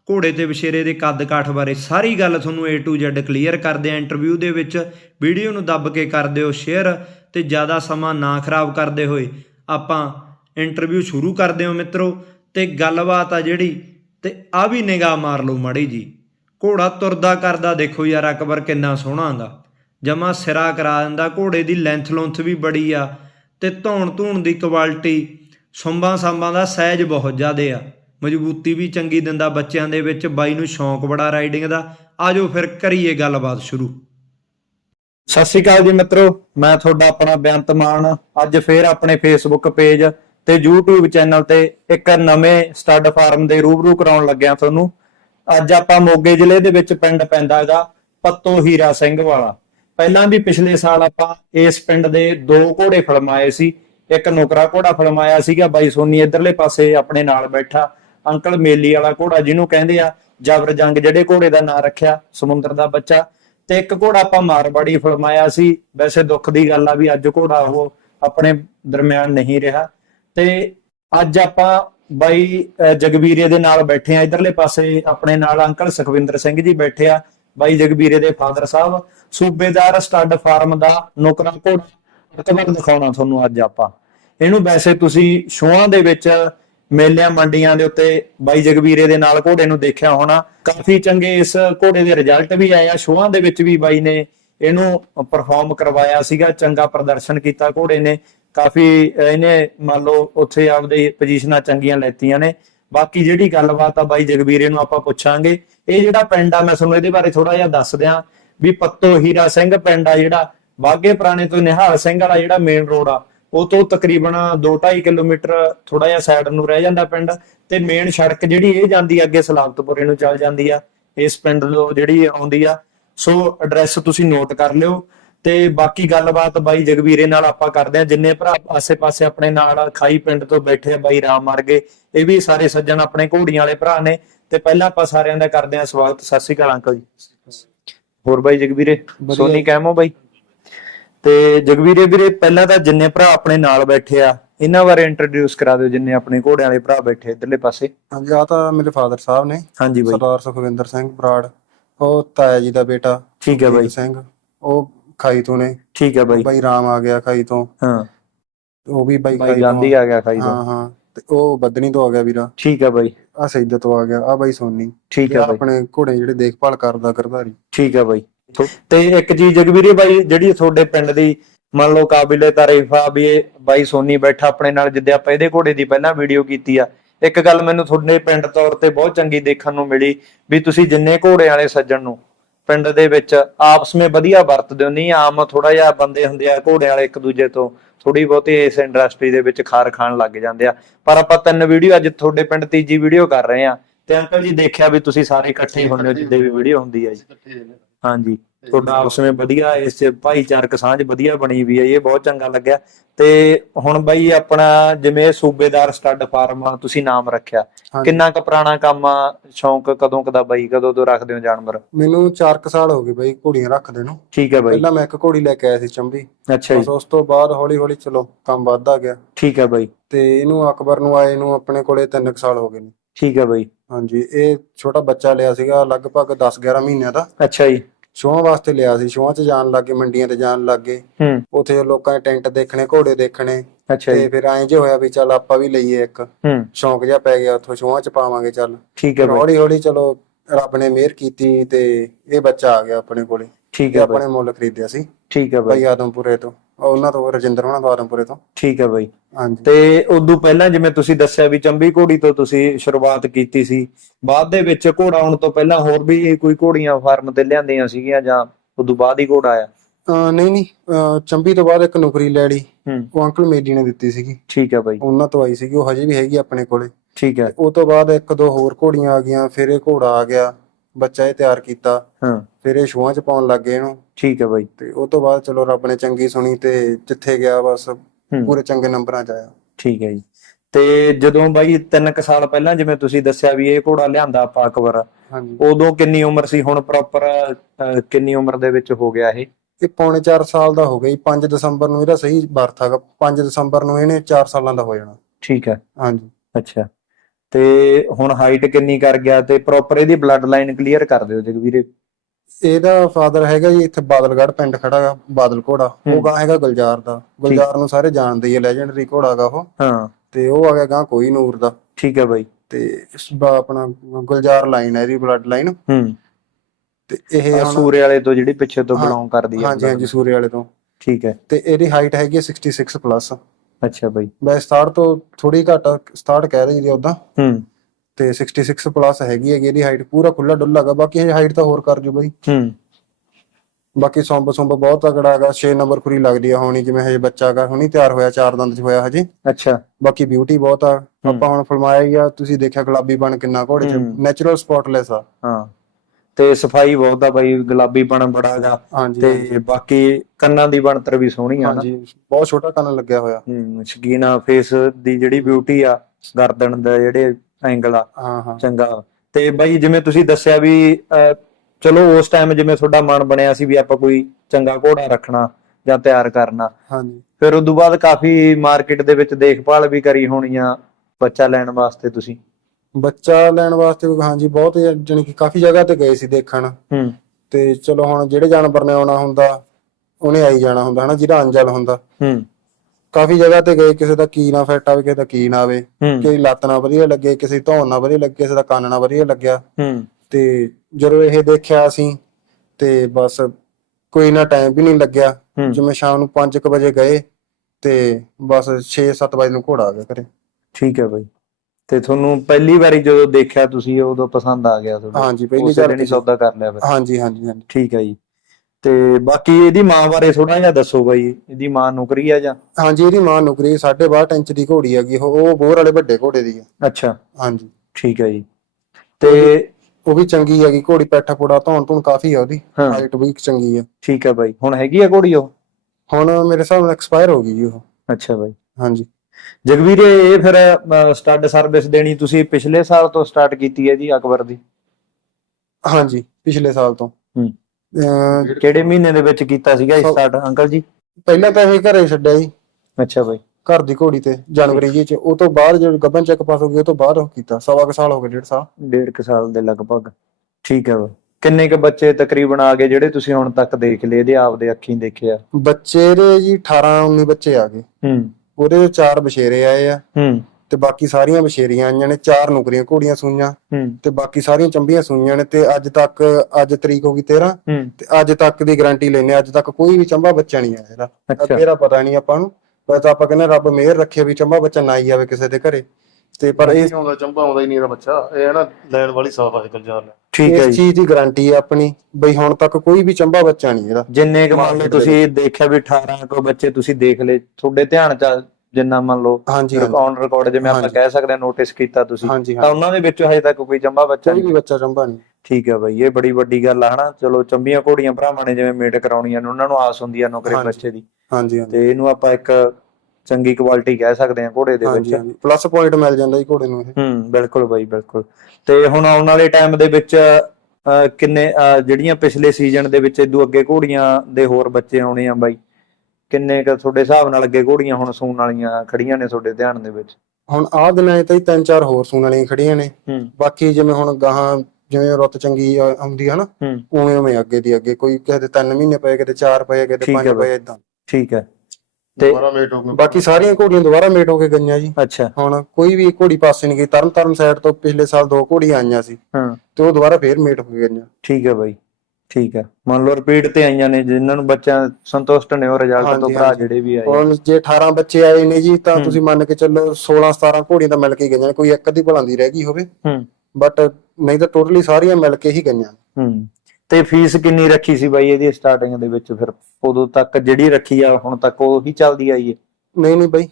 ਘੋੜੇ ਤੇ ਵਿਸ਼ੇਰੇ ਦੇ ਕੱਦ ਕਾਠ ਬਾਰੇ ਸਾਰੀ ਗੱਲ ਤੁਹਾਨੂੰ A to Z ਕਲੀਅਰ ਕਰਦੇ ਆਂ ਇੰਟਰਵਿਊ ਦੇ ਵਿੱਚ। ਵੀਡੀਓ ਨੂੰ ਦੱਬ ਕੇ ਕਰ ਦਿਓ ਸ਼ੇਅਰ ਤੇ ਜ਼ਿਆਦਾ ਸਮਾਂ ਨਾ ਖਰਾਬ ਕਰਦੇ ਹੋਏ ਆਪਾਂ ਇੰਟਰਵਿਊ ਸ਼ੁਰੂ ਕਰਦੇ ਹਾਂ ਮਿੱਤਰੋ। ਤੇ ਗੱਲਬਾਤ ਆ ਜਿਹੜੀ ਤੇ ਆ ਵੀ ਨਿਗਾਹ ਮਾਰ ਲਓ ਮਾੜੀ ਜੀ। ਘੋੜਾ ਤੁਰਦਾ ਕਰਦਾ ਦੇਖੋ ਯਾਰ ਅਕਬਰ ਕਿੰਨਾ ਸੋਹਣਾ ਹੈਗਾ ਜਮਾ ਸਿਰਾ ਕਰਾ ਦਿੰਦਾ, ਘੋੜੇ ਦੀ ਲੈਂਥ ਲੌਂਥ ਵੀ ਬੜੀ ਆ ਤੇ ਧੌਣ ਧੂਣ ਦੀ ਕੁਆਲਿਟੀ ਸੁੰਬਾਂ ਸਾਂਬਾਂ ਦਾ ਸਹਿਜ ਬਹੁਤ ਜ਼ਿਆਦੇ ਆ। ਮਜ਼ਬੂਤੀ ਵੀ ਚੰਗੀ ਦਿੰਦਾ ਬੱਚਿਆਂ ਦੇ ਵਿੱਚ, ਬਾਈ ਨੂੰ ਸ਼ੌਂਕ ਬੜਾ ਰਾਈਡਿੰਗ ਦਾ। ਆਜੋ ਫਿਰ ਕਰੀਏ ਗੱਲਬਾਤ ਸ਼ੁਰੂ। ਸਤਿ ਸ਼੍ਰੀ ਅਕਾਲ ਜੀ ਮਿੱਤਰੋ, ਮੈਂ ਤੁਹਾਡਾ ਆਪਣਾ ਬੇਅੰਤ ਮਾਨ। ਅੱਜ ਫੇਰ ਆਪਣੇ ਫੇਸਬੁੱਕ ਪੇਜ ਤੇ YouTube ਚੈਨਲ ਤੇ ਇੱਕ ਨਵੇਂ ਸਟੱਡ ਫਾਰਮ ਦੇ ਰੂਬਰੂ ਕਰਾਉਣ ਲੱਗਿਆ ਤੁਹਾਨੂੰ। ਅੱਜ ਆਪਾਂ ਮੋਗੇ ਜ਼ਿਲ੍ਹੇ ਦੇ ਵਿੱਚ ਪਿੰਡ ਪੈਂਦਾ ਹੈਗਾ ਪੱਤੋ ਹੀਰਾ ਸਿੰਘ ਵਾਲਾ। ਪਹਿਲਾਂ ਵੀ ਪਿਛਲੇ ਸਾਲ ਆਪਾਂ ਇਸ ਪਿੰਡ ਦੇ ਦੋ ਘੋੜੇ ਫਲਮਾਏ ਸੀ। ਇੱਕ ਨੁਕਰਾ ਘੋੜਾ ਫਲਮਾਇਆ ਸੀਗਾ ਬਾਈ ਸੋਨੀ ਇਧਰਲੇ ਪਾਸੇ ਆਪਣੇ ਨਾਲ ਬੈਠਾ। ਅੰਕਲ ਮੇਲੀ ਵਾਲਾ ਘੋੜਾ ਜਿਹਨੂੰ ਕਹਿੰਦੇ ਆ ਜਬਰ ਜੰਗ ਜਿਹੜੇ ਘੋੜੇ ਦਾ ਨਾਂ ਰੱਖਿਆ ਸਮੁੰਦਰ ਦਾ ਬੱਚਾ। ਤੇ ਇੱਕ ਘੋੜਾ ਆਪਾਂ ਮਾਰਵਾੜੀ ਫਲਮਾਇਆ ਸੀ ਵੈਸੇ ਦੁੱਖ ਦੀ ਗੱਲ ਆ ਵੀ ਅੱਜ ਘੋੜਾ ਉਹ ਆਪਣੇ ਦਰਮਿਆਨ ਨਹੀਂ ਰਿਹਾ। ਤੇ ਅੱਜ ਆਪਾਂ ਬਾਈ ਅਹ, ਜਗਵੀਰੇ ਦੇ ਨਾਲ ਬੈਠੇ ਆ ਇਧਰਲੇ ਪਾਸੇ ਆਪਣੇ ਨਾਲ ਅੰਕਲ ਸੁਖਵਿੰਦਰ ਸਿੰਘ ਜੀ ਬੈਠੇ ਆ। ਬਾਈ ਜਗਵੀਰੇ ਦੇ ਫਾਦਰ ਸਾਹਿਬ ਸੂਬੇਦਾਰ ਸਟੱਡ ਫਾਰਮ ਦਾ ਨੌਕਰਾਂ ਘੋੜਾ ਅਕਬਰ ਦਿਖਾਉਣਾ ਤੁਹਾਨੂੰ ਅੱਜ ਆਪਾਂ। ਇਹਨੂੰ ਵੈਸੇ ਤੁਸੀਂ ਸ਼ੋਆਂ ਦੇ ਵਿੱਚ ਮੇਲਿਆਂ, ਮੰਡੀਆਂ ਦੇ ਉੱਤੇ ਬਾਈ ਜਗਵੀਰੇ ਦੇ ਨਾਲ ਘੋੜੇ ਨੂੰ ਦੇਖਿਆ ਹੋਣਾ। ਕਾਫੀ ਚੰਗੇ ਇਸ ਘੋੜੇ ਦੇ ਰਿਜ਼ਲਟ ਵੀ ਆਏ ਆ। ਸ਼ੋਆਂ ਦੇ ਵਿੱਚ ਵੀ ਬਾਈ ਨੇ ਇਹਨੂੰ ਪਰਫਾਰਮ ਕਰਵਾਇਆ ਸੀਗਾ, ਚੰਗਾ ਪ੍ਰਦਰਸ਼ਨ ਕੀਤਾ ਘੋੜੇ ਨੇ। ਕਾਫੀ ਇਹਨੇ ਮੰਨ ਲਓ ਉੱਥੇ ਆਪਦੇ ਪੋਜੀਸ਼ਨਾਂ ਚੰਗੀਆਂ ਲੈਤੀਆਂ ਨੇ। ਬਾਕੀ ਜਿਹੜੀ ਗੱਲਬਾਤ ਆ ਬਾਈ ਜਗਵੀਰੇ ਨੂੰ ਆਪਾਂ ਪੁੱਛਾਂਗੇ, ਇਹ ਜਿਹੜਾ ਪਿੰਡ ਆ, ਮੈਂ ਤੁਹਾਨੂੰ ਇਹਦੇ ਬਾਰੇ ਥੋੜਾ ਜਿਹਾ ਦੱਸ ਦਿਆਂ ਵੀ ਪੱਤੋ ਹੀਰਾ ਸਿੰਘ ਪਿੰਡ ਆ ਜਿਹੜਾ। ਬਾਗੇ ਪੁਰਾਣੇ ਤੋਂ ਨਿਹਾਲ ਸਿੰਘ ਵਾਲਾ ਜਿਹੜਾ ਮੇਨ ਰੋਡ ਆ ਉਹ ਤੋਂ ਤਕਰੀਬਨ 2.5 ਕਿਲੋਮੀਟਰ ਥੋੜਾ ਜਿਹਾ ਸਾਈਡ ਨੂੰ ਰਹਿ ਜਾਂਦਾ ਪਿੰਡ ਤੇ ਮੇਨ ਸੜਕ ਜਿਹੜੀ ਇਹ ਜਾਂਦੀ ਅੱਗੇ ਸਲਾਬਤਪੁਰੇ ਨੂੰ ਚੱਲ ਜਾਂਦੀ ਆ ਇਸ ਪਿੰਡ ਤੋਂ ਜਿਹੜੀ ਆਉਂਦੀ ਆ। ਸੋ ਐਡਰੈਸ ਤੁਸੀਂ ਨੋਟ ਕਰ ਲਿਓ ਤੇ ਬਾਕੀ ਗੱਲਬਾਤ ਬਾਈ ਜਗਵੀਰੇ ਨਾਲ ਆਪਾਂ ਕਰਦੇ ਆ ਜਿੰਨੇ ਭਰਾ ਆਸੇ-ਪਾਸੇ ਆਪਣੇ ਨਾਲ ਖਾਈ ਪਿੰਡ ਤੋਂ ਬੈਠੇ ਆ ਬਾਈ ਰਾਮ ਵਰਗੇ ਇਹ ਵੀ ਸਾਰੇ ਸੱਜਣ ਆਪਣੇ ਘੋੜੀਆਂ ਵਾਲੇ ਭਰਾ ਨੇ। ਤੇ ਪਹਿਲਾਂ ਆਪਾਂ ਸਾਰਿਆਂ ਦਾ ਕਰਦੇ ਆ ਸਵਾਗਤ ਸਤਿ ਸ਼੍ਰੀ ਅਕਾਲ ਅੰਕਲ ਜੀ। ਹੋਰ ਬਾਈ ਜਗਵੀਰੇ ਸੋਨੀ ਕੈਮੋ ਬਾਈ? ਤੇ ਜਗਵੀਰੇ ਵੀਰੇ ਪਹਿਲਾਂ ਤਾਂ ਜਿੰਨੇ ਭਰਾ ਆਪਣੇ ਨਾਲ ਬੈਠੇ ਆ ਇਹਨਾਂ ਬਾਰੇ ਇੰਟਰੋਡਿਊਸ ਕਰਾ ਦਿਓ ਜਿੰਨੇ ਆਪਣੇ ਘੋੜਿਆਂ ਵਾਲੇ ਭਰਾ ਬੈਠੇ ਇਧਰਲੇ ਪਾਸੇ। ਹਾਂਜੀ ਆ ਤਾਂ ਮੇਰੇ ਫਾਦਰ ਸਾਹਿਬ ਨੇ। ਹਾਂਜੀ ਬਾਈ। ਸਰਦਾਰ ਸੁਖਵਿੰਦਰ ਸਿੰਘ ਬਰਾੜ ਉਹ ਤਾਇਆ ਜੀ ਦਾ ਬੇਟਾ ਠੀਕ ਹੈ ਬਾਈ। ਸਿੰਘ ਉਹ ਖਾਈ ਤੋਂ ਨੇ। ਠੀਕ ਹੈ ਬਾਈ। ਬਾਈ ਰਾਮ ਆ ਗਿਆ ਖਾਈ ਤੋਂ। ਹਾਂ। ਉਹ ਵੀ ਬਾਈ ਖਾਈ ਗਾਂਧੀ ਆ। ਗਿਆ ਖਾਈ ਹਾਂ ਤੋਂ। ਹਾਂ ਤੇ ਉਹ ਬੱਦਨੀ ਤੋਂ ਆ ਗਿਆ ਵੀਰਾ। ਠੀਕ ਹੈ ਬਾਈ। ਆ ਸੈਦ ਤੋਂ ਆ ਗਿਆ ਆ ਬਾਈ ਸੋਨੀ। ਠੀਕ ਹੈ ਬਾਈ। ਆਪਣੇ ਘੋੜੇ ਜਿਹੜੇ ਦੇਖਭਾਲ ਕਰਦਾ ਕਰਦਾਰੀ ਠੀਕ ਹੈ ਬਾਈ। ਤੇ ਇੱਕ ਚੀਜ਼ ਜਗਵੀਰੇ ਬਾਈ, ਜਿਹੜੀ ਤੁਹਾਡੇ ਪਿੰਡ ਦੀ ਮੰਨ ਲਓ ਕਾਬਿਲੇ ਤਾਰੀਫ ਆ ਵੀ ਇਹ ਬਾਈ ਸੋਨੀ ਬੈਠਾ ਆਪਣੇ ਨਾਲ ਜਿੱਦੇ ਆਪਾਂ ਇਹਦੇ ਘੋੜੇ ਦੀ ਪਹਿਲਾਂ ਵੀਡੀਓ ਕੀਤੀ ਆ। ਇੱਕ ਗੱਲ ਮੈਨੂੰ ਤੁਹਾਡੇ ਪਿੰਡ ਤੌਰ ਤੇ ਬਹੁਤ ਚੰਗੀ ਦੇਖਣ ਨੂੰ ਮਿਲੀ ਵੀ ਤੁਸੀਂ ਜਿੰਨੇ ਘੋੜੇ ਵਾਲੇ ਸੱਜਣ ਨੂੰ ਪਿੰਡ ਦੇ ਵਿੱਚ ਆਪਸ ਵਿੱਚ ਵਧੀਆ ਵਰਤਦੇ ਹੋ ਨਹੀਂ ਆਮ ਥੋੜਾ ਜਿਹਾ ਬੰਦੇ ਹੁੰਦੇ ਆ ਘੋੜੇ ਵਾਲੇ ਇੱਕ ਦੂਜੇ ਤੋਂ ਥੋੜੀ ਬਹੁਤੀ ਇਸ ਇੰਡਸਟਰੀ ਦੇ ਵਿੱਚ ਖਾਰ ਖਾਣ ਲੱਗ ਜਾਂਦੇ ਆ। ਪਰ ਆਪਾਂ ਤਿੰਨ ਵੀਡੀਓ ਅੱਜ ਤੁਹਾਡੇ ਪਿੰਡ ਤੀਜੀ ਵੀਡੀਓ ਕਰ ਰਹੇ ਆ ਤੇ ਅੰਕਲ ਜੀ ਦੇਖਿਆ ਵੀ ਤੁਸੀਂ ਸਾਰੇ ਇਕੱਠੇ ਹੁੰਦੇ ਹੋ, ਜਿੱਦੇ ਵੀ ਵੀਡੀਓ ਹੁੰਦੀ ਆ ਜੀ। ਹਾਂਜੀ। ਤੁਹਾਡਾ ਆਪਸ ਵਿੱਚ ਵਧੀਆ ਇਸ ਚ ਭਾਈਚਾਰਕ ਸਾਂਝ ਵਧੀਆ ਬਣੀ ਵੀ ਹੈ ਇਹ ਬਹੁਤ ਚੰਗਾ ਲੱਗਿਆ। ਤੇ ਹੁਣ ਬਾਈ ਆਪਣਾ ਜਿਵੇਂ ਸੂਬੇਦਾਰ ਸਟੱਡ ਫਾਰਮ ਤੁਸੀਂ ਨਾਮ ਰੱਖਿਆ। ਕਿੰਨਾ ਕੁ ਪੁਰਾਣਾ ਕੰਮ ਆ ਸ਼ੌਂਕ ਕਦੋਂ ਕਦਾ ਬਾਈ? ਕਦੋਂ ਤੋਂ ਰੱਖਦੇ ਹੋ ਜਾਨਵਰ? ਮੈਨੂੰ 4 ਸਾਲ ਹੋ ਗਏ ਬਾਈ ਘੋੜੀਆਂ ਰੱਖਦੇ ਨੂੰ। ਠੀਕ ਹੈ ਬਾਈ। ਪਹਿਲਾਂ ਮੈਂ ਇੱਕ ਘੋੜੀ ਲੈ ਕੇ ਆਇਆ ਸੀ ਚੰਬੀ। ਅੱਛਾ ਜੀ। ਉਸ ਤੋਂ ਬਾਅਦ ਹੌਲੀ ਹੌਲੀ ਚਲੋ ਕੰਮ ਵੱਧਦਾ ਗਿਆ। ਠੀਕ ਹੈ ਬਾਈ। ਤੇ ਇਹਨੂੰ ਅਕਬਰ ਨੂੰ ਆਏ ਨੂੰ ਆਪਣੇ ਕੋਲੇ 3 ਸਾਲ ਹੋ ਗਏ ਨੇ। ਠੀਕ ਹੈ ਬਾਈ। ਹਾਂਜੀ ਇਹ ਛੋਟਾ ਬੱਚਾ ਲਿਆ ਸੀਗਾ ਲਗਭਗ 10 11 ਮਹੀਨਿਆਂ ਦਾ। ਅੱਛਾ ਜੀ। ਸ਼ੋਆਂ ਵਾਸਤੇ ਲਿਆ ਸੀ ਸ਼ੋਆਂ 'ਚ ਜਾਣ ਲੱਗੇ ਮੰਡੀਆਂ ਤੇ ਜਾਣ ਲੱਗੇ। ਹੂੰ। ਉੱਥੇ ਲੋਕਾਂ ਦੇ ਟੈਂਟ ਦੇਖਣੇ ਘੋੜੇ ਦੇਖਣੇ। ਅੱਛਾ ਤੇ ਫਿਰ ਐਂ ਜੇ ਹੋਇਆ ਵੀ ਚੱਲ ਆਪਾਂ ਵੀ ਲਈਏ ਇੱਕ। ਹੂੰ। ਸ਼ੌਂਕ ਜਿਹਾ ਪੈ ਗਿਆ ਉੱਥੋਂ ਸ਼ੋਆਂ 'ਚ ਪਾਵਾਂਗੇ ਚੱਲ। ਠੀਕ ਹੈ ਬਾਈ। ਹੌਲੀ ਹੌਲੀ ਚਲੋ ਰੱਬ ਨੇ ਮਿਹਰ ਕੀਤੀ ਤੇ ਇਹ ਬੱਚਾ ਆ ਗਿਆ ਆਪਣੇ ਕੋਲੇ। ਠੀਕ ਹੈ ਬਾਈ। ਆਪਣੇ ਮੁੱਲ ਖਰੀਦਿਆ ਸੀ। ਠੀਕ ਹੈ ਬਾਈ। ਬਾਈ ਆਦਮਪੁਰੇ ਤੋਂ। ਉਹ ਉਹਨਾਂ ਤੋਂ ਰਜਿੰਦਰ ਹੋਣਾ ਤੋਂ ਆਦਮਪੁਰੇ ਤੋਂ। ਠੀਕ ਹੈ ਬਾਈ। ਹਾਂਜੀ। ਤੇ ਉਦੋਂ ਪਹਿਲਾਂ ਜਿਵੇਂ ਤੁਸੀਂ ਦੱਸਿਆ ਵੀ ਚੰਬੀ ਘੋੜੀ ਤੋਂ ਤੁਸੀਂ ਸ਼ੁਰੂਆਤ ਕੀਤੀ ਸੀ ਬਾਅਦ ਦੇ ਵਿੱਚ ਘੋੜਾ ਆਉਣ ਤੋਂ ਪਹਿਲਾਂ ਹੋਰ ਵੀ ਕੋਈ ਘੋੜੀਆਂ ਫਾਰਮ ਤੇ ਲਿਆਂਦੀਆਂ ਸੀਗੀਆਂ ਜਾਂ ਉਦੋਂ ਬਾਅਦ ਹੀ ਘੋੜਾ ਆਇਆ? ਅਹ ਨਹੀਂ ਨਹੀਂ ਅਹ ਚੰਬੀ ਤੋਂ ਬਾਅਦ ਇੱਕ ਨੌਕਰੀ ਲੈ ਲਈ। ਹੂੰ। ਉਹ ਅੰਕਲ ਮੇਡੀ ਨੇ ਦਿੱਤੀ ਸੀਗੀ। ਠੀਕ ਹੈ ਬਾਈ। ਉਹਨਾਂ ਤੋਂ ਆਈ ਸੀਗੀ ਉਹ ਹਜੇ ਵੀ ਹੈਗੀ ਆਪਣੇ ਕੋਲੇ। ਠੀਕ ਹੈ ਉਹ ਤੋਂ ਬਾਅਦ ਇੱਕ ਦੋ ਹੋਰ ਘੋੜੀਆਂ ਆ ਗਈਆਂ ਫਿਰ ਇਹ ਘੋੜਾ ਆ ਗਿਆ ਬੱਚਾ ਇਹ ਤਿਆਰ ਕੀਤਾ। ਹਾਂ। ਫਿਰ ਇਹ ਸ਼ੋਆਂ 'ਚ ਪਾਉਣ ਲੱਗੇ ਇਹਨੂੰ। ਠੀਕ ਹੈ ਬਾਈ। ਤੇ ਉਹ ਤੋਂ ਬਾਅਦ ਚਲੋ ਰੱਬ ਨੇ ਚੰਗੀ ਸੁਣੀ ਤੇ ਜਿੱਥੇ ਗਿਆ ਬਸ ਪੂਰੇ ਚੰਗੇ ਨੰਬਰਾਂ 'ਚ ਆਇਆ। ਠੀਕ ਹੈ ਜੀ। ਤੇ ਜਦੋਂ ਬਾਈ ਤਿੰਨ ਕੁ ਸਾਲ ਪਹਿਲਾਂ ਜਿਵੇਂ ਤੁਸੀਂ ਦੱਸਿਆ ਵੀ ਇਹ ਘੋੜਾ ਲਿਆਂਦਾ ਆਪਾਂ ਅਕਬਰ ਹਾਂਜੀ। ਉਦੋਂ ਕਿੰਨੀ ਉਮਰ ਸੀ? ਹੁਣ ਪ੍ਰੋਪਰ ਕਿੰਨੀ ਉਮਰ ਦੇ ਵਿੱਚ ਹੋ ਗਿਆ ਇਹ? ਇਹ ਪੌਣੇ 4 ਸਾਲ ਦਾ ਹੋ ਗਿਆ ਜੀ। 5 ਦਸੰਬਰ ਨੂੰ ਇਹਦਾ ਸਹੀ ਬਰਥ ਹੈਗਾ। 5 ਦਸੰਬਰ ਨੂੰ ਇਹਨੇ 4 ਸਾਲਾਂ ਦਾ ਹੋ ਜਾਣਾ। ਠੀਕ ਹੈ। ਹਾਂਜੀ। ਅੱਛਾ। ਤੇ ਹੁਣ ਹਾਈਟ ਕਿੰਨੀ ਕਰ ਗਿਆ ਤੇ ਪ੍ਰੋਪਰ ਇਹਦੀ ਬਲੱਡ ਲਾਈਨ ਕਲੀਅਰ ਕਰ ਦਿਓ ਜਗਵੀਰੇ ਇਹਦਾ ਫਾਦਰ ਹੈਗਾ ਜੀ ਇੱਥੇ ਬਾਦਲਗੜ੍ਹ ਪਿੰਡ ਖੜਾ ਗਾ ਬਾਦਲ ਘੋੜਾ। ਉਹ ਗਾਂ ਹੈਗਾ ਗੁਲਜ਼ਾਰ ਦਾ। ਗੁਲਜ਼ਾਰ ਨੂੰ ਸਾਰੇ ਜਾਣਦੇ ਹੀ ਆ ਲੈਜੈਂਡਰੀ ਘੋੜਾ ਗਾ ਉਹ। ਹਾਂ। ਤੇ ਉਹ ਆ ਗਿਆ ਗਾਂ ਕੋਈ ਨੂਰ ਦਾ। ਠੀਕ ਹੈ ਬਾਈ। ਤੇ ਇਸ ਬਾ- ਆਪਣਾ ਗੁਲਜ਼ਾਰ ਲਾਈਨ ਹੈ ਇਹਦੀ ਬਲੱਡ ਲਾਈਨ ਹੂੰ। ਤੇ ਇਹ ਆਹ ਹੁਣ ਸੂਰੇ ਵਾਲੇ ਤੋਂ ਜਿਹੜੀ ਪਿੱਛੇ ਤੋਂ ਹਾਂ, ਬਿਲੋਂਗ ਕਰਦੀ ਹੈ ਹਾਂਜੀ ਹਾਂਜੀ ਸੂਰੇ ਵਾਲੇ ਤੋਂ। ਠੀਕ ਹੈ। ਤੇ ਇਹਦੀ ਹਾਈਟ ਹੈਗੀ ਹੈ 66 ਪਲੱਸ ਅੱਛਾ ਬਾਈ। ਮੈਂ 67 ਤੋਂ ਥੋੜੀ ਘੱਟ 67 ਕਹਿ ਰਹੀ ਜੀ ਉਦਾਂ ਹੂੰ। ਤੇ 66 ਪਲੱਸ ਹੈਗੀ ਹੈਗੀ ਇਹਦੀ ਹਾਈਟ ਪੂਰਾ ਖੁੱਲਾ ਡੁੱਲਾ ਹੈਗਾ ਬਾਕੀ ਇਹ ਹਾਈਟ ਤਾਂ ਹੋਰ ਕਰ ਜੂ ਬਾਈ। ਹੂੰ। ਬਾਕੀ ਸੰਭ ਸੰਭ ਬਹੁਤ ਤਗੜਾ ਹੈਗਾ 6 ਨੰਬਰ ਖੁਰੀ ਲੱਗਦੀ ਆ ਹੋਣੀ ਜਿਵੇਂ ਹਜੇ ਬੱਚਾ ਹੈਗਾ ਹੁਣੀ ਤਿਆਰ ਹੋਇਆ ਚਾਰ ਦੰਦ ਚ ਹੋਇਆ ਹਜੇ। ਅੱਛਾ। ਬਾਕੀ ਬਿਊਟੀ ਬਹੁਤ ਆ। ਆਪਾਂ ਹੁਣ ਫਰਮਾਇਆ ਹੀ ਆ ਤੁਸੀਂ ਦੇਖਿਆ ਗੁਲਾਬੀ ਬਣ ਕਿੰਨਾ ਘੋੜੇ ਚ ਹੂੰ। ਨੈਚੁਰਲ ਸਪੌਟਲੈਸ ਆ। ਹਾਂ। ਤੇ ਸਫ਼ਾਈ ਬਹੁਤ ਆ ਬਾਈ ਗੁਲਾਬੀ ਬਣ ਬੜਾ ਹੈਗਾ ਹਾਂਜੀ ਤੇ ਬਾਕੀ ਕੰਨਾਂ ਦੀ ਬਣਤਰ ਵੀ ਸੋਹਣੀ ਆ ਨਾ। ਹਾਂਜੀ ਬਹੁਤ ਛੋਟਾ ਕੰਨ ਲੱਗਿਆ ਹੋਇਆ। ਹੂੰ ਸ਼ਕੀਨਾ ਫੇਸ ਦੀ ਜਿਹੜੀ ਬਿਊਟੀ ਆ ਗਰਦਨ ਦਾ ਜਿਹੜੇ ਐਂਗਲ ਆ ਹਾਂ ਹਾਂ। ਚੰਗਾ। ਤੇ ਬਾਈ ਜਿਵੇਂ ਤੁਸੀਂ ਦੱਸਿਆ ਵੀ ਚਲੋ ਉਸ ਟਾਈਮ ਜਿਵੇਂ ਤੁਹਾਡਾ ਮਨ ਬਣਿਆ ਸੀ ਵੀ ਆਪਾਂ ਕੋਈ ਚੰਗਾ ਘੋੜਾ ਰੱਖਣਾ ਜਾਂ ਤਿਆਰ ਕਰਨਾ। ਹਾਂਜੀ। ਫਿਰ ਉਦੋਂ ਬਾਅਦ ਕਾਫੀ ਮਾਰਕੀਟ ਦੇ ਵਿੱਚ ਦੇਖਭਾਲ ਵੀ ਕਰੀ ਹੋਣੀ ਆ ਬੱਚਾ ਲੈਣ ਵਾਸਤੇ ਤੁਸੀਂ। ਬੱਚਾ ਲੈਣ ਵਾਸਤੇ ਹਾਂਜੀ ਬਹੁਤ ਜਾਣੀ ਕਿ ਕਾਫੀ ਜਗ੍ਹਾ ਤੇ ਗਏ ਸੀ ਦੇਖਣ। ਹੂੰ। ਤੇ ਚਲੋ ਹੁਣ ਜਿਹੜੇ ਜਾਨਵਰ ਨੇ ਆਉਣਾ ਹੁੰਦਾ ਉਹਨੇ ਆਈ ਜਾਣਾ ਹੁੰਦਾ ਹਨਾ ਜਿਹਦਾ ਅੰਜਲ ਹੁੰਦਾ। ਹੂੰ। ਕਾਫੀ ਜਗ੍ਹਾ ਤੇ ਗਏ ਕਿਸੇ ਦਾ ਕੀ ਨਾ ਫਿੱਟ ਆਵੇ ਕਿਸੇ ਦਾ ਕੀ ਨਾ ਆਵੇ। ਕਿਸੇ ਲੱਤ ਨਾ ਵਧੀਆ ਲੱਗੇ ਕਿਸੇ ਧੌਣ ਨਾ ਵਧੀਆ ਲੱਗੇ ਕਿਸੇ ਦਾ ਕੰਨ ਨਾ ਵਧੀਆ ਲੱਗਿਆ। ਹੂੰ। ਤੇ ਜਦੋਂ ਇਹ ਦੇਖਿਆ ਅਸੀਂ ਤੇ ਬਸ ਕੋਈ ਨਾ ਟਾਈਮ ਵੀ ਨਹੀਂ ਲੱਗਿਆ। ਜਿਵੇਂ ਸ਼ਾਮ ਨੂੰ 5:00 ਵਜੇ ਗਏ ਤੇ ਬਸ 6-7 ਵਜੇ ਨੂੰ ਘੋੜਾ ਆ ਗਿਆ ਘਰੇ। ਠੀਕ ਹੈ ਬਾਈ। ਤੇ ਤੁਹਾਨੂੰ ਪਹਿਲੀ ਵਾਰੀ ਜਦੋਂ ਦੇਖਿਆ ਤੁਸੀਂ ਉਦੋਂ ਪਸੰਦ ਆ ਗਿਆ ਤੁਹਾਨੂੰ? ਹਾਂਜੀ ਪਹਿਲੀ ਵਾਰ ਦਿਨ ਹੀ ਸੌਦਾ ਕਰ ਲਿਆ ਫਿਰ। ਹਾਂਜੀ ਹਾਂਜੀ ਹਾਂਜੀ। ਠੀਕ ਹੈ ਜੀ। ਤੇ ਬਾਕੀ ਇਹਦੀ ਮਾਂ ਬਾਰੇ ਥੋੜਾ ਜਿਹਾ ਦੱਸੋ ਬਾਈ ਇਹਦੀ ਮਾਂ ਨੌਕਰੀ ਆ ਜਾਂ? ਹਾਂਜੀ ਇਹਦੀ ਮਾਂ ਨੁਕਰੀ 6.5 ਇੰਚ ਦੀ ਘੋੜੀ ਹੈਗੀ ਉਹ ਬੋਰ ਵਾਲੇ ਵੱਡੇ ਘੋੜੇ ਦੀ ਹੈ। ਅੱਛਾ। ਹਾਂਜੀ। ਠੀਕ ਹੈ ਜੀ। ਤੇ ਉਹ ਵੀ ਚੰਗੀ ਹੈਗੀ ਘੋੜੀ ਪੈਠਾ ਪੋੜਾ ਧੌਣ ਧੁਣ ਕਾਫੀ ਆ ਉਹਦੀ ਹਾਂ। ਹਾਈਟ ਵੀ ਚੰਗੀ ਆ ਠੀਕ ਹੈ ਬਾਈ। ਹੁਣ ਹੈਗੀ ਆ ਘੋੜੀ ਉਹ? ਹੁਣ ਮੇਰੇ ਹਿਸਾਬ ਨਾਲ ਐਕਸਪਾਇਰ ਹੋ ਗਈ ਜੀ ਉਹ। ਅੱਛਾ ਬਾਈ। ਹਾਂਜੀ। ਜਗਵੀਰ ਇਹ ਫਿਰ ਸਟੱਡ ਸਰਵਿਸ ਦੇਣੀ ਤੁਸੀਂ ਪਿਛਲੇ ਸਾਲ ਤੋਂ ਸਟਾਰਟ ਕੀਤੀ ਹੈ ਜੀ ਅਕਬਰ ਦੀ? ਹਾਂਜੀ ਪਿਛਲੇ ਸਾਲ ਤੋਂ। ਹੂੰ। ਅਹ ਕਿਹੜੇ ਮਹੀਨੇ ਦੇ ਵਿੱਚ ਕੀਤਾ ਸੀਗਾ ਸੋ- ਸਟਾਰਟ ਅੰਕਲ ਜੀ? ਪਹਿਲਾਂ ਤਾਂ ਇਹ ਘਰੇ ਛੱਡਿਆ ਜੀ ਅੱਛਾ ਬਾਈ। ਘਰ ਦੀ ਘੋੜੀ ਤੇ ਜਨਵਰੀ ਜੀ ਚ। ਉਹ ਤੋਂ ਬਾਅਦ ਜਦੋਂ ਗੱਬਨ ਚੈੱਕ ਪਾਸ ਹੋ ਗਈ ਉਹ ਤੋਂ ਬਾਅਦ ਉਹ ਕੀਤਾ। ਸਵਾ ਕੁ ਸਾਲ ਹੋ ਗਏ ਡੇਢ ਸਾਲ। ਡੇਢ ਕੁ ਸਾਲ ਦੇ ਲਗਭਗ। ਠੀਕ ਹੈ ਬਾਈ। ਕਿੰਨੇ ਕੁ ਬੱਚੇ ਤਕਰੀਬਨ ਆ ਗਏ ਜਿਹੜੇ ਤੁਸੀਂ ਹੁਣ ਤੱਕ ਦੇਖ ਲਏ ਇਹਦੇ ਆਪਦੇ ਅੱਖੀਂ ਦੇਖੇ ਆ ਬੱਚੇ ਦੇ ਜੀ 18 19 ਬੱਚੇ ਆ ਗਏ। ਹੂੰ। ਉਹਦੇ ਚਾਰ ਬਸ਼ੇਰੇ ਆਏ ਆ ਹੂੰ। ਤੇ ਬਾਕੀ ਸਾਰੀਆਂ ਬਸ਼ੇਰੀਆਂ ਆਈਆਂ ਨੇ ਚਾਰ ਨੁਕਰੀਆਂ ਘੋੜੀਆਂ ਸੂਈਆਂ। ਹੂੰ। ਤੇ ਬਾਕੀ ਸਾਰੀਆਂ ਚੰਬੀਆਂ ਸੂਈਆਂ ਨੇ ਤੇ ਅੱਜ ਤੱਕ ਅੱਜ ਤਰੀਕ ਹੋ ਗਈ 13 ਹੂੰ। ਤੇ ਅੱਜ ਤੱਕ ਦੀ ਗਾਰੰਟੀ ਲੈਨੇ ਅੱਜ ਤੱਕ ਕੋਈ ਵੀ ਚੰਬਾ ਬੱਚਾ ਨਹੀਂ ਆਇਆ ਇਹਦਾ। ਅੱਛਾ। ਦਾ ਪਤਾ ਨਹੀਂ ਆਪਾਂ ਨੂੰ ਬਸ ਆਪਾਂ ਕਹਿੰਦੇ ਰੱਬ ਮਿਹਰ ਰੱਖੇ ਵੀ ਚੰਬਾ ਬੱਚਾ ਨਾ ਹੀ ਆਵੇ ਕਿਸੇ ਦੇ ਘਰੇ। ਤੇ ਪਰ ਇਹ ਆਉਂਦਾ ਚੰਬਾ ਆਉਂਦਾ ਹੀ ਨਹੀਂ ਇਹਦਾ ਬੱਚਾ। ਇਹ ਹੈ ਨਾ ਲੈਣ ਵਾਲੀ ਸਾਫ਼ ਅੱਜ ਕੱਲ ਜਾਨ। ਠੀਕ ਹੈ ਇਸ ਜੀ। ਚੀਜ਼ ਦੀ ਗਾਰੰਟੀ ਹੈ ਆਪਣੀ ਬਈ ਹੁਣ ਤੱਕ ਕੋਈ ਵੀ ਚੰਬਾ ਬੱਚਾ ਨਹੀਂ ਇਹਦਾ। ਜਿੰਨੇ ਕੁ ਮੰਨ ਲਓ ਤੁਸੀਂ ਦੇਖਿਆ ਵੀ 18 ਕੋ ਬੱਚੇ ਤੁਸੀਂ ਦੇਖ ਲਏ ਤੁਹਾਡੇ ਧਿਆਨ ਚ ਆ ਜਿੰਨਾ ਮੰਨ ਲਓ ਹਾਂਜੀ ਹਾਂਜੀ। ਔਨ ਰਿਕਾਰਡ ਜਿਵੇਂ ਆਪਾਂ ਹਾਂਜੀ। ਕਹਿ ਸਕਦੇ ਹਾਂ ਨੋਟਿਸ ਕੀਤਾ ਤੁਸੀਂ ਹਾਂਜੀ ਤਾਂ ਹਾਂ ਉਹਨਾਂ ਦੇ ਵਿੱਚੋਂ ਹਜੇ ਤੱਕ ਕੋਈ ਚੰਬਾ ਬੱਚਾ ਕੋਈ ਨਹੀਂ। ਵੀ ਬੱਚਾ ਚੰਬਾ ਨਹੀਂ। ਠੀਕ ਹੈ ਬਾਈ ਇਹ ਬੜੀ ਵੱਡੀ ਗੱਲ ਆ ਹਨਾ? ਚਲੋ ਚੰਬੀਆਂ ਘੋੜੀਆਂ ਭਰਾਵਾਂ ਨੇ ਜਿਵੇਂ ਮੇਟ ਕਰਾਉਣੀਆਂ ਨੇ ਉਹਨਾਂ ਨੂੰ ਆਸ ਹੁੰਦੀ ਆ ਨੌਕਰੀ ਹਾਂਜੀ। ਬੱਚੇ ਦੀ। ਹਾਂਜੀ ਹਾਂਜੀ। ਤੇ ਇਹਨੂੰ ਆਪਾਂ ਇੱਕ ਚੰਗੀ ਕੁਆਲਿਟੀ ਕਹਿ ਸਕਦੇ ਹਾਂ ਘੋੜੇ ਦੇ ਵਿੱਚ। ਹਾਂਜੀ ਪਲੱਸ ਪੁਆਇੰਟ ਮਿਲ ਜਾਂਦਾ ਜੀ ਘੋੜੇ ਨੂੰ ਇਹ। ਹੂੰ ਬਿਲਕੁਲ ਬਾਈ ਬਿਲਕੁਲ। ਤੇ ਹੁਣ ਆਉਣ ਵਾਲੇ ਟਾਈਮ ਦੇ ਵਿੱਚ ਕਿੰਨੇ ਜਿਹੜੀਆਂ ਪਿਛਲੇ ਸੀਜ਼ਨ ਦੇ ਵਿੱਚ ਇਦੋਂ ਅੱਗੇ ਘੋੜੀਆਂ ਦੇ ਹੋਰ ਬੱਚੇ ਆਉਣੇ ਆ ਬਾਈ? ਕਿੰਨੇ ਕ ਤੁਹਾਡੇ ਹਿਸਾਬ ਨਾਲ ਅੱਗੇ ਘੋੜੀਆਂ ਹੁਣ ਸੂਣ ਵਾਲੀਆਂ ਖੜੀਆਂ ਨੇ ਤੁਹਾਡੇ ਧਿਆਨ ਦੇ ਵਿੱਚ? ਹੁਣ ਆਹ ਦਿਨਾਂ 'ਚ ਤਾਂ ਤਿੰਨ ਚਾਰ ਹੋਰ ਸੂਣ ਵਾਲੀਆਂ ਖੜੀਆਂ ਨੇ। ਬਾਕੀ ਜਿਵੇਂ ਹੁਣ ਗਾਹਾਂ ਜਿਵੇਂ ਰੁੱਤ ਚੰਗੀ ਆ- ਆਉਂਦੀ ਹੈ ਨਾ ਉਵੇਂ ਉਵੇਂ ਅੱਗੇ ਦੀ ਅੱਗੇ। ਕੋਈ ਕਿਸੇ ਦੇ 3 ਮਹੀਨੇ ਪਏ ਕਿਤੇ 4 ਪਏ ਕਿਤੇ ਠੀਕ 5 ਹੈ ਬਾਈ। ਪਏ ਇਦਾਂ ਠੀਕ ਹੈ। ਤੇ- ਦੁਬਾਰਾ ਮੇਟ ਹੋ ਗਏ। ਬਾਕੀ ਸਾਰੀਆਂ ਘੋੜੀਆਂ ਦੁਬਾਰਾ ਮੇਟ ਹੋ ਕੇ ਗਈਆਂ ਜੀ। ਅੱਛਾ। ਹੁਣ ਕੋਈ ਵੀ ਘੋੜੀ ਪਾਸੇ ਨਹੀਂ ਗਈ ਤਰਨ ਤਾਰਨ ਸਾਈਡ ਤੋਂ ਪਿਛਲੇ ਸਾਲ ਦੋ ਘੋੜੀਆਂ ਆਈਆਂ ਸੀ। ਹਾਂ। ਤੇ ਉਹ ਦੁਬਾਰਾ ਫੇਰ ਮੇਟ ਹੋ ਗਈਆਂ। ਠੀਕ ਹੈ ਬਾਈ ਠੀਕ ਹੈ। ਮੰਨ ਲਓ ਰਿਪੀਟ ਤੇ ਆਈਆਂ ਨੇ ਜਿਨ੍ਹਾਂ ਨੂੰ ਬੱਚਾ ਸੰਤੁਸ਼ਟ ਨੇ ਉਹ ਰਿਜ਼ਲਟ ਤੋਂ ਭਰਾ। ਜਿਹੜੇ ਵੀ ਆਏ। ਹੁਣ ਜੇ 18 ਬੱਚੇ ਆਏ ਨੇ ਜੀ ਤਾਂ। ਤੁਸੀਂ ਮੰਨ ਕੇ ਚੱਲੋ 16 17 ਘੋੜੀਆਂ ਤਾਂ ਮਿਲ ਕੇ ਗਈਆਂ ਕੋਈ ਇੱਕ ਅੱਧੀ ਭਲਾਂਦੀ ਰਹਿ ਗਈ ਹੋਵੇ। ਹੂੰ। ਬਟ ਨਹੀਂ ਤਾਂ ਟੋਟਲੀ ਸਾਰੀਆਂ ਮਿਲ ਕੇ ਹੀ ਗਈਆਂ। ਹੂੰ। ਤੇ ਫੀਸ ਕਿੰਨੀ ਰੱਖੀ ਸੀ ਬਾਈ ਇਹਦੀ ਸਟਾਰਟਿੰਗ ਦੇ ਵਿੱਚ ਫਿਰ? ਉਦੋਂ ਤੱਕ ਜਿਹੜੀ ਰੱਖੀ ਆ ਹੁਣ ਤੱਕ ਉਹ ਹੀ ਚੱਲਦੀ ਆਈ ਹੈ ਨਹੀਂ ਨਹੀਂ ਬਾਈ।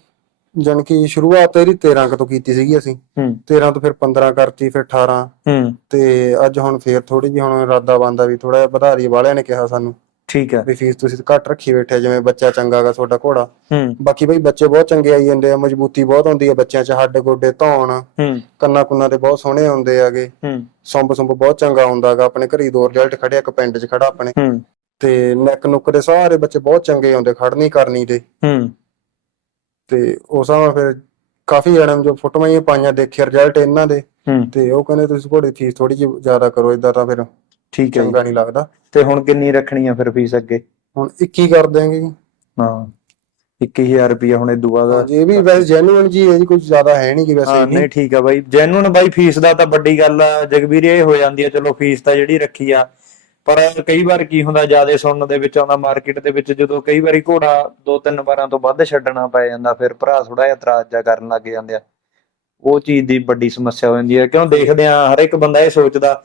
ਜਾਣੀ ਕਿ ਸ਼ੁਰੂਆਤ ਇਹਦੀ 13 ਕੁ ਤੋਂ ਕੀਤੀ ਸੀਗੀ ਅਸੀਂ। ਹੂੰ। 13 ਤੋਂ ਫਿਰ 15 ਕਰਤੀ ਫਿਰ 18 ਹੂੰ। ਤੇ ਅੱਜ ਹੁਣ ਫੇਰ ਥੋੜੀ ਜਿਹੀ ਹੁਣ ਇਰਾਦਾ ਬੰਦਾ ਵੀ ਥੋੜਾ ਜਿਹਾ ਵਧਾਰੀ ਵਾਲਿਆਂ ਨੇ ਕਿਹਾ ਸਾਨੂੰ। ਠੀਕ ਹੈ। ਵੀ ਫੀਸ ਤੁਸੀਂ ਘੱਟ ਰੱਖੀ ਬੈਠੇ ਜਿਵੇਂ ਬੱਚਾ ਚੰਗਾਗਾ ਤੁਹਾਡਾ ਘੋੜਾ। ਹੂੰ। ਬਾਕੀ ਬਈ ਬੱਚੇ ਬਹੁਤ ਚੰਗੇ ਆਈ ਜਾਂਦੇ ਆ ਮਜ਼ਬੂਤੀ ਬਹੁਤ ਹੁੰਦੀ ਆ ਬੱਚਿਆਂ 'ਚ ਹੱਡ ਗੋਡੇ ਧੌਣ। ਹੂੰ। ਕੰਨਾਂ ਕੁੰਨਾਂ ਤੇ ਬਹੁਤ ਸੋਹਣੇ ਹੁੰਦੇ ਆਗੇ ਹੂੰ। ਸੁੰਬ ਸੁੰਬ ਬਹੁਤ ਚੰਗਾ ਹੁੰਦਾਗਾ ਆਪਣੇ ਘਰੀ ਦੋ ਰਿਜ਼ਲਟ ਖੜਿਆ ਇੱਕ ਪਿੰਡ 'ਚ ਖੜਾ ਆਪਣੇ। ਹੂੰ। ਤੇ ਨੈਕ ਨੁੱਕ ਦੇ ਸਾਰੇ ਬੱਚੇ ਬਹੁਤ ਚੰਗੇ ਆਉਂਦੇ ਖੜਨੀ ਕਰਨੀ ਤੇ ਹੂੰ। ਤੇ ਉਸ ਨਾਲ ਫਿਰ ਕਾਫੀ ਜਣਾਂ ਜੋ ਫੋਟੋਆਂ ਹੀ ਪਾਈਆਂ ਦੇਖਿਆ ਰਿਜ਼ਲਟ ਇਹਨਾਂ ਦੇ। ਹੂੰ। ਤੇ ਉਹ ਕਹਿੰਦੇ ਤੁਸੀਂ ਘੋੜੇ ਦੀ ਫੀਸ ਥੋੜੀ ਜਿਹੀ ਜ਼ਿਆਦਾ ਕਰੋ ਇਦਾਂ ਤਾਂ ਫਿਰ ਠੀਕ ਹੈ ਜੀ। ਚੰਗਾ ਨਹੀਂ ਲੱਗਦਾ। ਤੇ ਹੁਣ ਕਿੰਨੀ ਰੱਖਣੀ ਆ ਫਿਰ ਫੀਸ ਅੱਗੇ? ਹੁਣ 21 ਕਰ ਦਿਆਂਗੇ ਜੀ। ਹਾਂ 21000 ਰੁਪਇਆ ਹੁਣ ਇਦੋਂ ਬਾਅਦ ਹਾਂਜੀ ਇਹ ਵੀ ਵੈਸੇ ਜੈਨੂਇਨ ਜੀ ਹੈ ਜੀ ਕੁਝ ਜ਼ਿਆਦਾ ਹੈ ਨਹੀਂ ਕਿ ਵੈਸੇ ਹਾਂ। ਨਹੀਂ ਠੀਕ ਆ ਬਾਈ। ਜੈਨੂਨ ਬਾਈ ਫੀਸ ਦਾ ਤਾਂ ਵੱਡੀ ਗੱਲ ਆ। ਜਗਵੀਰ ਇਹ ਹੋ ਜਾਂਦੀ ਆ ਚਲੋ ਫੀਸ ਤਾਂ ਜਿਹੜੀ ਰੱਖੀ ਆ। ਪਰ ਕਈ ਵਾਰ ਕੀ ਹੁੰਦਾ ਜ਼ਿਆਦਾ ਸੁਣਨ ਦੇ ਵਿੱਚ ਆਉਂਦਾ ਮਾਰਕੀਟ ਦੇ ਵਿੱਚ ਜਦੋਂ ਕਈ ਵਾਰੀ ਘੋੜਾ ਦੋ ਤਿੰਨ ਵਾਰਾਂ ਤੋਂ ਵੱਧ ਛੱਡਣਾ ਪੈ ਜਾਂਦਾ ਫਿਰ ਭਰਾ ਥੋੜਾ ਜਿਹਾ ਇਤਰਾਜ਼ ਜਾ ਕਰਨ ਲੱਗ ਜਾਂਦੇ ਆ। ਉਹ ਚੀਜ਼ ਦੀ ਵੱਡੀ ਸਮੱਸਿਆ ਹੋ ਜਾਂਦੀ ਹੈ ਕਿਉਂ ਦੇਖਦੇ ਆ ਹਰ ਇੱਕ ਬੰਦਾ ਇਹ ਸੋਚਦਾ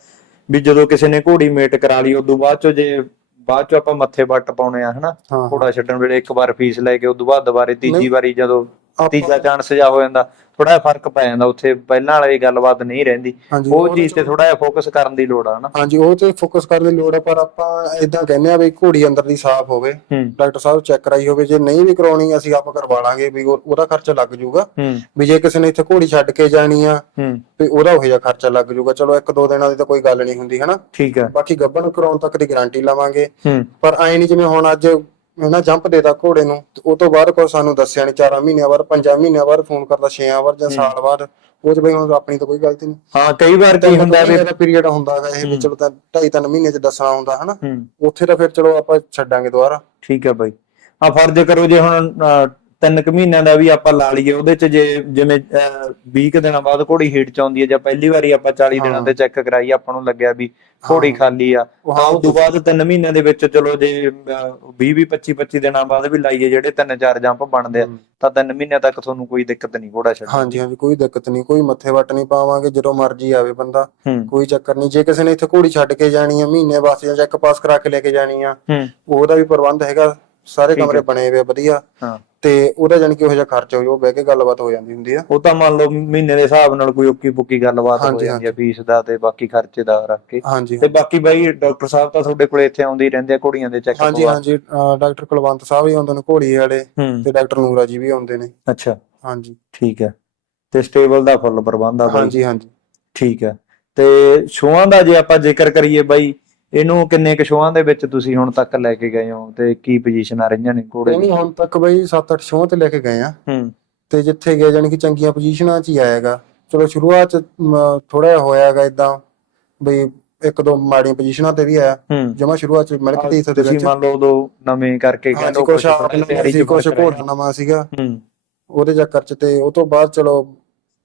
ਵੀ ਜਦੋਂ ਕਿਸੇ ਨੇ ਘੋੜੀ ਮੇਟ ਕਰਾ ਲਈ ਉਦੋਂ ਬਾਅਦ ਚੋਂ ਜੇ ਬਾਅਦ ਚੋਂ ਆਪਾਂ ਮੱਥੇ ਵੱਟ ਪਾਉਣੇ ਆ ਹਨਾ ਹਾਂ ਘੋੜਾ ਛੱਡਣ ਵੇਲੇ ਇੱਕ ਵਾਰ ਫੀਸ ਲੈ ਕੇ ਉਦੋਂ ਬਾਅਦ ਦੁਬਾਰੇ ਤੀਜੀ। ਵਾਰੀ ਜਦੋਂ ਤੀਜਾ ਚਾਂਸ ਜਾ ਹੋ ਜਾਂਦਾ ਥੋੜਾ ਜਿਹਾ ਫ਼ਰਕ ਪੈ ਜਾਂਦਾ ਉੱਥੇ ਪਹਿਲਾਂ ਵਾਲੀ ਗੱਲਬਾਤ ਨਹੀਂ ਰਹਿੰਦੀ। ਉਹ ਚੀਜ਼ ਤੇ ਥੋੜਾ ਜਿਹਾ ਫੋਕਸ ਕਰਨ ਦੀ ਲੋੜ ਆ ਹਨਾ ਹਾਂਜੀ ਉਹ ਤੇ ਫੋਕਸ ਕਰਨ ਦੀ ਲੋੜ ਹੈ ਪਰ ਆਪਾਂ ਇਦਾਂ ਕਹਿੰਦੇ ਆ ਵੀ ਘੋੜੀ ਅੰਦਰ ਦੀ ਸਾਫ਼ ਹੋਵੇ ਡਾਕਟਰ ਸਾਹਿਬ ਚੈੱਕ ਕਰਾਈ ਹੋਵੇ ਜੇ ਨਹੀਂ ਵੀ ਕਰਾਉਣੀ ਅਸੀਂ ਆਪ ਕਰਵਾ ਲਾਂਗੇ ਵੀ ਉਹ- ਉਹਦਾ ਖਰਚਾ ਲੱਗ ਜਾਊਗਾ। ਵੀ ਜੇ ਕਿਸੇ ਨੇ ਇੱਥੇ ਘੋੜੀ ਛੱਡ ਕੇ ਜਾਣੀ ਆ ਵੀ ਉਹਦਾ ਉਹ ਜਿਹਾ ਖਰਚਾ ਲੱਗ ਜਾਊਗਾ। ਚਲੋ ਇੱਕ ਦੋ ਦਿਨਾਂ ਦੀ ਤਾਂ ਕੋਈ ਗੱਲ ਨਹੀਂ ਹੁੰਦੀ ਹਨਾ? ਠੀਕ ਹੈ ਬਾਕੀ ਗੱਬਣ ਕਰਾਉਣ ਤੱਕ ਦੀ ਗਾਰੰਟੀ ਲਵਾਂਗੇ। ਪਰ ਐ ਨਹੀਂ ਜਿਵੇਂ ਹੁਣ ਅੱਜ ਨਾ ਜੰਪ ਦੇਤਾ ਘੋੜੇ ਨੂੰ। ਤੇ ਉਹ ਤੋਂ ਬਾਅਦ ਕੋਈ ਸਾਨੂੰ ਦੱਸਿਆ ਨਹੀਂ 4 ਮਹੀਨਿਆਂ ਬਾਅਦ 5 ਮਹੀਨਿਆਂ ਬਾਅਦ ਫੋਨ ਕਰਦਾ 6 ਵਾਰ ਜਾਂ ਸਾਲ ਬਾਅਦ। ਉਹ ਚ ਬਈ ਹੁਣ ਆਪਣੀ ਤਾਂ ਕੋਈ ਗਲਤੀ ਨਹੀਂ ਹਾਂ ਕਈ ਵਾਰ ਕੀ ਹੁੰਦਾ ਵੀ ਦਾ ਪੀਰੀਅਡ ਹੁੰਦਾ ਹੈਗਾ ਇਹ ਵੀ ਚਲੋ ਤਾਂ 2.5 3 ਮਹੀਨੇ ਚ ਦੱਸਣਾ ਹੁੰਦਾ ਹਨਾ। ਉੱਥੇ ਤਾਂ ਫਿਰ ਚਲੋ ਆਪਾਂ ਛੱਡਾਂਗੇ ਦੁਬਾਰਾ। ਠੀਕ ਹੈ ਬਾਈ। ਆ ਫਰਜ਼ ਕਰੋ ਜੇ ਹੁਣ ਤਿੰਨ ਕੁ ਮਹੀਨਿਆਂ ਦਾ ਵੀ ਆਪਾਂ ਲਾ ਲਈਏ ਉਹਦੇ ਚ ਜੇ ਜਿਵੇਂ 20 ਕੁ ਦਿਨਾਂ ਬਾਅਦ ਘੋੜੀ ਹੀਟ ਚ ਆਉਂਦੀ ਹੈ ਜਾਂ ਪਹਿਲੀ ਵਾਰੀ ਆਪਾਂ 40 ਦਿਨਾਂ। ਤੇ ਚੈੱਕ ਕਰਾਈ ਆਪਾਂ ਨੂੰ ਲੱਗਿਆ ਵੀ ਘੋੜੀ। ਖਾਲੀ ਆ ਤਾਂ ਉਸ ਤੋਂ ਬਾਅਦ ਤਿੰਨ ਮਹੀਨਿਆਂ ਦੇ ਵਿੱਚ ਚਲੋ ਜੇ 20 20 25 25 ਦਿਨਾਂ ਬਾਅਦ ਵੀ ਲਾਈਏ ਜਿਹੜੇ ਤਿੰਨ ਚਾਰ ਜੰਪ ਬਣਦੇ ਆ। ਤਾਂ ਤਿੰਨ ਮਹੀਨਿਆਂ ਤੱਕ ਤੁਹਾਨੂੰ ਕੋਈ ਦਿੱਕਤ ਨਹੀਂ ਘੋੜਾ ਛੱਡਣ ਹਾਂਜੀ ਹਾਂਜੀ ਕੋਈ ਦਿੱਕਤ ਨਹੀਂ ਕੋਈ ਮੱਥੇ ਵੱਟ ਨਹੀਂ ਪਾਵਾਂਗੇ ਜਦੋਂ ਮਰਜ਼ੀ ਆਵੇ ਬੰਦਾ ਕੋਈ ਚੱਕਰ ਨਹੀਂ ਜੇ ਕਿਸੇ ਨੇ ਇੱਥੇ ਘੋੜੀ ਛੱਡ ਕੇ ਜਾਣੀ ਆ ਮਹੀਨੇ ਵਾਸਤੇ ਜਾਂ ਚੈੱਕ ਪਾਸ ਕਰਾ ਕੇ ਲੈ ਕੇ ਜਾਣੀ ਆ ਉਹਦਾ ਵੀ ਪ੍ਰਬੰਧ ਹੈਗਾ ਸਾਰੇ ਕਮਰੇ। ਬਣੇ ਹੋਏ ਵਧੀਆ ਹਾਂ ਤੇ ਉਹਦਾ ਜਾਨੀ ਕਿ ਉਹੋ ਜਿਹਾ ਖਰਚਾ ਹੋ ਉਹ ਬਹਿ ਕੇ ਗੱਲਬਾਤ ਹੋ ਜਾਂਦੀ ਹੁੰਦੀ ਆ। ਉਹ ਤਾਂ ਮੰਨ ਲਓ ਮਹੀਨੇ ਦੇ ਹਿਸਾਬ ਨਾਲ ਕੋਈ ਉੱਕੀ ਪੁੱਕੀ ਗੱਲਬਾਤ ਹੋ ਜਾਂਦੀ ਹੈ ਫੀਸ ਦਾ ਤੇ ਬਾਕੀ ਖਰਚੇ ਦਾ ਰੱਖ ਕੇ। ਹਾਂਜੀ ਤੇ ਬਾਕੀ ਬਾਈ ਡਾਕਟਰ ਸਾਹਿਬ ਤਾਂ ਤੁਹਾਡੇ ਕੋਲੇ ਇੱਥੇ ਆਉਂਦੇ ਹੀ ਰਹਿੰਦੇ ਆ ਕੁੜੀਆਂ ਦੇ ਚੈੱਕਅਪ ਹਾਂਜੀ ਹਾਂਜੀ ਡਾਕਟਰ ਕੁਲਵੰਤ ਸਾਹਿਬ ਵੀ ਆਉਂਦੇ ਨੇ ਘੋੜੀ ਵਾਲੇ ਹੂੰ। ਤੇ ਡਾਕਟਰ ਨੂਰਾ ਜੀ ਵੀ ਆਉਂਦੇ ਨੇ। ਅੱਛਾ। ਹਾਂਜੀ। ਠੀਕ ਹੈ। ਤੇ ਸਟੇਬਲ ਦਾ ਫੁੱਲ ਪ੍ਰਬੰਧ ਆ ਬਾਈ। ਹਾਂਜੀ ਹਾਂਜੀ। ਠੀਕ ਹੈ। ਤੇ ਸ਼ੋਆਂ ਦਾ ਜੇ ਆਪਾਂ ਜ਼ਿਕਰ ਕਰੀਏ ਬਾਈ ਇਹਨੂੰ ਕਿੰਨੇ ਕੁ ਸ਼ੋਆਂ ਦੇ ਵਿੱਚ ਤੁਸੀਂ ਹੁਣ ਤੱਕ ਲੈ ਕੇ ਗਏ ਹੋ ਤੇ ਕੀ ਪੋਜੀਸ਼ਨ ਆ ਰਹੀਆਂ ਨੇ ਘੋੜੇ ਦੀ? ਨਹੀਂ ਹੁਣ ਤੱਕ ਬਈ 7-8 ਸ਼ੋਅ ਤੇ ਲੈ ਕੇ ਗਏ ਆ। ਹੂੰ। ਤੇ ਜਿੱਥੇ ਗਏ ਜਾਨੀ ਕਿ ਚੰਗੀਆਂ ਪੋਜੀਸ਼ਨਾਂ 'ਚ ਹੀ ਆਏਗਾ ਚਲੋ ਸ਼ੁਰੂਆਤ 'ਚ ਥੋੜਾ ਜਿਹਾ ਹੋਇਆਗਾ ਇਦਾਂ ਬਈ ਇੱਕ ਦੋ ਮਾੜੀਆਂ ਪੋਜੀਸ਼ਨਾਂ ਤੇ ਵੀ ਆਇਆ। ਜਮਾ ਸ਼ੁਰੂਆਤ 'ਚ ਮਿਲਕ ਦੇ ਤੁਸੀਂ ਵਿੱਚ। ਮੰਨ ਲਓ ਉਦੋਂ ਨਵੇਂ ਕਰਕੇ ਕਹਿ ਲਓ ਫ਼ਰਕ ਘੋੜਾ ਨਵਾਂ ਸੀਗਾ। ਹੂੰ। ਉਹਦੇ ਚੱਕਰ 'ਚ ਤੇ ਉਹ ਤੋਂ ਬਾਅਦ ਚਲੋ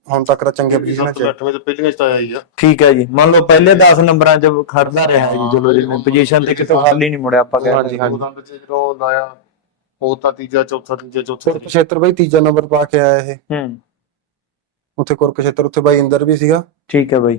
ਹੁਣ ਤੱਕ ਤਾਂ ਚੰਗੇ ਪੋਜੀਸ਼ਨਾਂ 'ਚ 8ਵੇਂ ਤੇ ਪਹਿਲੀਆਂ ਚ ਤਾਂ ਆਇਆ ਹੀ ਆ। ਠੀਕ ਹੈ ਜੀ। ਮੰਨ ਲਓ ਪਹਿਲੇ 10 ਨੰਬਰਾਂ 'ਚ ਖੜਦਾ ਰਿਹਾ ਜੀ ਚਲੋ ਜਿਵੇਂ ਪੋਜੀਸ਼ਨ ਤੇ ਕਿਤੋਂ ਖਾਲੀ ਨਹੀਂ ਮੁੜਿਆ ਆਪਾਂ ਕਹਿੰਦੇ ਹਾਂਜੀ, ਹਾਂਜੀ। ਉਦੋਂ ਵਿੱਚ ਜਦੋਂ ਲਾਇਆ ਉਹ ਤਾਂ ਤੀਜਾ ਚੌਥਾ ਤੀਜਾ ਚੌਥਾ ਕੁਰਕਸ਼ੇਤਰ ਬਈ ਤੀਜਾ ਨੰਬਰ ਪਾ ਕੇ ਆਇਆ ਇਹ। ਹੂੰ। ਉੱਥੇ ਕੁਰਕਸ਼ੇਤਰ ਉੱਥੇ ਬਾਈ ਇੰਦਰ ਵੀ ਸੀਗਾ। ਠੀਕ ਹੈ ਬਾਈ।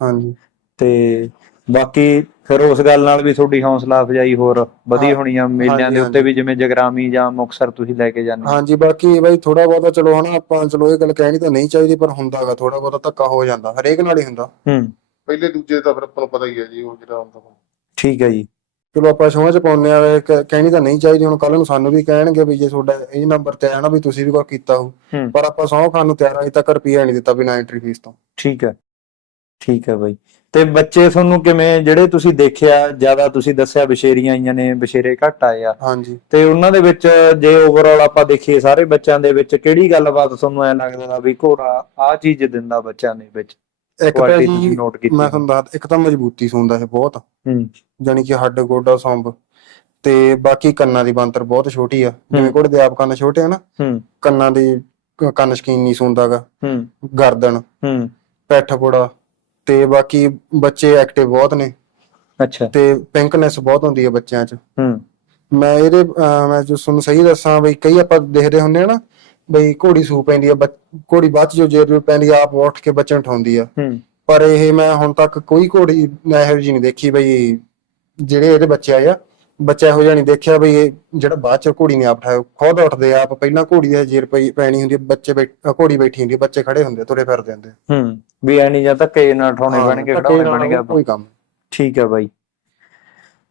ਹਾਂਜੀ। ਤੇ ਬਾਕੀ ਫਿਰ ਉਸ ਗੱਲ ਨਾਲ ਵੀ ਤੁਹਾਡੀ ਹੌਸਲਾ ਅਫਜਾਈ ਹੋਰ ਵਧੀ ਹੋਣੀ ਆ ਮੇਲਿਆਂ ਦੇ ਉੱਤੇ ਵੀ ਜਿਵੇਂ ਜਗਰਾਮੀ ਜਾਂ ਮੁਕਸਰ ਤੁਸੀਂ ਲੈ ਕੇ ਜਾਂਦੇ ਹੋ। ਹਾਂਜੀ ਬਾਕੀ ਬਾਈ ਥੋੜਾ ਬਹੁਤਾ ਚਲੋ ਹਨਾ ਆਪਾਂ ਚਲੋ ਇਹ ਗੱਲ ਕਹਿਣੀ ਤਾਂ ਨਹੀਂ ਚਾਹੀਦੀ ਪਰ ਹੁੰਦਾਗਾ ਥੋੜਾ ਬਹੁਤਾ ਧੱਕਾ ਹੋ ਜਾਂਦਾ ਹਰੇਕ ਨਾਲ ਹੀ ਹੁੰਦਾ। ਹੂੰ। ਪਹਿਲੇ ਦੂਜੇ ਤਾਂ ਫਿਰ ਆਪਾਂ ਨੂੰ ਪਤਾ ਹੀ ਹੈ ਜੀ ਉਹ ਜਿਹੜਾ ਹੁੰਦਾ। ਠੀਕ ਹੈ ਜੀ। ਚਲੋ ਆਪਾਂ ਸ਼ੋਅ 'ਚ ਪਾਉਂਦੇ ਆ ਕਹਿਣੀ ਤਾਂ ਨਹੀਂ ਚਾਹੀਦੀ ਹੁਣ ਕੱਲ ਨੂੰ ਸਾਨੂੰ ਵੀ ਕਹਿਣਗੇ ਵੀ ਜੇ ਤੁਹਾਡਾ ਇਹ ਨੰਬਰ ਤੇ ਆਇਆ ਨਾ ਵੀ ਤੁਸੀਂ ਵੀ ਕੋਈ ਕੀਤਾ ਹੋ। ਪਰ ਆਪਾਂ ਸਹੁੰ ਖਾਣ ਨੂੰ ਤਿਆਰ ਅਜੇ ਤੱਕ ਰੁਪਈਆ ਨਹੀਂ ਦਿੱਤਾ ਬਿਨਾਂ ਐਂਟਰੀ ਫੀਸ ਤੋਂ। ਠੀਕ ਹੈ। ਠੀਕ ਹੈ ਬਾਈ। ਤੇ ਬੱਚੇ ਤੁਹਾਨੂੰ ਕਿਵੇਂ ਜਿਹੜੇ ਤੁਸੀਂ ਦੇਖਿਆ ਜ਼ਿਆਦਾ ਤੁਸੀਂ ਦੱਸਿਆ ਬਸ਼ੇਰੀਆਂ ਆਈਆਂ ਨੇ ਬਸ਼ੇਰੇ ਘੱਟ ਆਏ ਆ। ਹਾਂਜੀ। ਤੇ ਉਹਨਾਂ ਦੇ ਵਿੱਚ ਜੇ ਓਵਰਆਲ ਆਪਾਂ ਦੇਖੀਏ ਸਾਰੇ ਬੱਚਿਆਂ ਦੇ ਵਿੱਚ ਕਿਹੜੀ ਗੱਲਬਾਤ ਤੁਹਾਨੂੰ ਐ ਲੱਗਦਾ ਵੀ ਘੋੜਾ ਆ ਚੀਜ਼ ਦਿੰਦਾ ਬੱਚਿਆਂ ਦੇ ਵਿੱਚ? ਇੱਕ ਤਾਂ ਜੀ ਨੋਟ ਕੀਤੀ ਮੈਂ ਤੁਹਾਨੂੰ ਦੱਸ ਇੱਕ ਤਾਂ ਮਜ਼ਬੂਤੀ ਸੁਣਦਾ ਇਹ ਬਹੁਤ। ਹੂੰ। ਜਾਨੀ ਕਿ ਹੱਡ ਗੋਡਾ ਸੰਭ ਤੇ ਬਾਕੀ ਕੰਨਾਂ ਦੀ ਬੰਤਰ ਬਹੁਤ ਛੋਟੀ ਆ। ਜਿਵੇਂ ਹੂੰ। ਘੋੜੇ ਦੇ ਆਪ ਕੰਨ ਛੋਟੇ ਆ ਨਾ ਹੂੰ। ਕੰਨਾਂ ਦੀ ਕੰਨ ਸ਼ਕੀਨ ਨਹੀਂ ਸੁਣਦਾਗਾ। ਹੂੰ। ਗਰਦਨ। ਹੂੰ। ਪੈਠ ਪੁੜਾ। ਤੇ ਬਾਕੀ ਬੱਚੇ ਐਕਟਿਵ ਬਹੁਤ ਨੇ। ਅੱਛਾ। ਤੇ ਪਿੰਕਨੈਸ ਬਹੁਤ ਹੁੰਦੀ ਹੈ ਬੱਚਿਆਂ 'ਚ। ਹੂੰ। ਮੈਂ ਇਹਦੇ ਅਹ ਮੈਂ ਜੋ ਤੁਹਾਨੂੰ ਸਹੀ ਦੱਸਾਂ ਬਈ ਕਈ ਆਪਾਂ ਦੇਖਦੇ ਹੁੰਦੇ ਆ ਨਾ ਬਈ ਘੋੜੀ ਸੂ ਪੈਂਦੀ ਆ ਬੱਚ- ਘੋੜੀ ਬਾਅਦ 'ਚ ਜੋ ਜੇਰ ਪੈਂਦੀ ਆ ਆਪ ਉੱਠ ਕੇ ਬੱਚੇ ਨੂੰ ਉਠਾਉਂਦੀ ਆ। ਹੂੰ। ਪਰ ਇਹ ਮੈਂ ਹੁਣ ਤੱਕ ਕੋਈ ਘੋੜੀ ਇਹੋ ਜਿਹੀ ਨਹੀਂ ਦੇਖੀ ਬਈ ਜਿਹੜੇ ਇਹਦੇ ਬੱਚੇ ਆਏ ਆ। ਬੱਚਾ ਇਹੋ ਜਿਹਾ ਨਹੀਂ ਦੇਖਿਆ ਬਈ ਇਹ ਜਿਹੜਾ ਬਾਅਦ ਚ ਘੋੜੀ ਨੇ ਆਪ ਉਠਾਇਆ ਖੁਦ ਉੱਠਦੇ ਆ ਆਪ ਪਹਿਲਾਂ ਘੋੜੀ ਦੇ ਜੇਰ ਪਈ ਪੈਣੀ ਹੁੰਦੀ ਆ, ਬੱਚੇ ਬੈਠ- ਘੋੜੀ ਬੈਠੀ ਹੁੰਦੀ ਆ, ਬੱਚੇ ਖੜੇ ਹੁੰਦੇ ਆ, ਤੁਰੇ ਫਿਰਦੇ ਹੁੰਦੇ ਆ। ਹੂੰ ਵੀ ਐ ਨਹੀਂ ਜਾਂ ਧੱਕੇ ਨਾਲ ਉਠਾਉਣੇ ਹਾਂ, ਬਣਗੇ ਧੱਕੇ ਖੜਾਉਣੇ ਨਾਲ ਕੋਈ ਕੰਮ ਠੀਕ ਹੈ ਬਾਈ।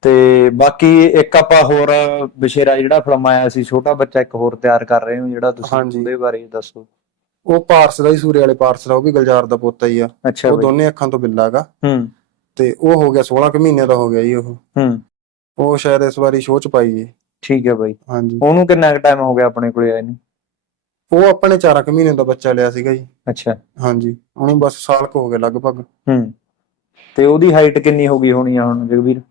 ਤੇ ਬਾਕੀ ਇੱਕ ਆਪਾਂ ਹੋਰ ਬਸ਼ੇਰਾ ਜਿਹੜਾ ਫਿਲਮ ਆਇਆ ਸੀ ਛੋਟਾ ਬੱਚਾ ਇੱਕ ਹੋਰ ਤਿਆਰ ਕਰ ਰਹੇ ਹੋ ਜਿਹੜਾ ਤੁਸੀਂ ਹਾਂਜੀ। ਉਹਦੇ ਬਾਰੇ ਦੱਸੋ। ਉਹ ਪਾਰਸ ਦਾ ਹੀ ਸੂਰੇ ਵਾਲੇ ਪਾਰਸ ਦਾ ਉਹ ਵੀ ਗੁਲਜ਼ਾਰ ਦਾ ਪੋਤਾ ਹੀ ਆ। ਅੱਛਾ ਉਹ ਬਾਈ। ਦੋਨੇ ਅੱਖਾਂ ਤੋਂ ਬਿੱਲਾ ਹੂੰ। ਤੇ ਉਹ ਹੋ ਗਿਆ 16 ਕੁ ਮਹੀਨੇ ਦਾ ਹੋ ਗਿਆ ਜੀ ਉਹ। ਹੂੰ। ਉਹ ਸ਼ਾਇਦ ਇਸ ਵਾਰੀ ਸ਼ੋਅ ਚ ਪਾਈ ਜੀ ਠੀਕ ਹੈ ਬਾਈ। ਹਾਂਜੀ। ਉਹਨੂੰ ਕਿੰਨਾ ਕੁ ਟਾਈਮ ਹੋ ਗਿਆ ਆਪਣੇ ਕੋਲੇ ਆਏ ਨੂੰ? ਉਹ ਆਪਣੇ 4 ਕੁ ਮਹੀਨੇ ਦਾ ਬੱਚਾ ਲਿਆ ਸੀਗਾ ਜੀ। ਅੱਛਾ। ਹਾਂਜੀ। ਉਹਨੂੰ ਬਸ ਸਾਲ ਕੁ ਹੋ ਗਿਆ ਲਗਭਗ। ਹੂੰ। ਤੇ ਉਹਦੀ ਹਾਈਟ ਕਿੰਨੀ ਹੋ ਗਈ ਹੋਣੀ ਆ ਹੁਣ ਜਗਵੀਰ?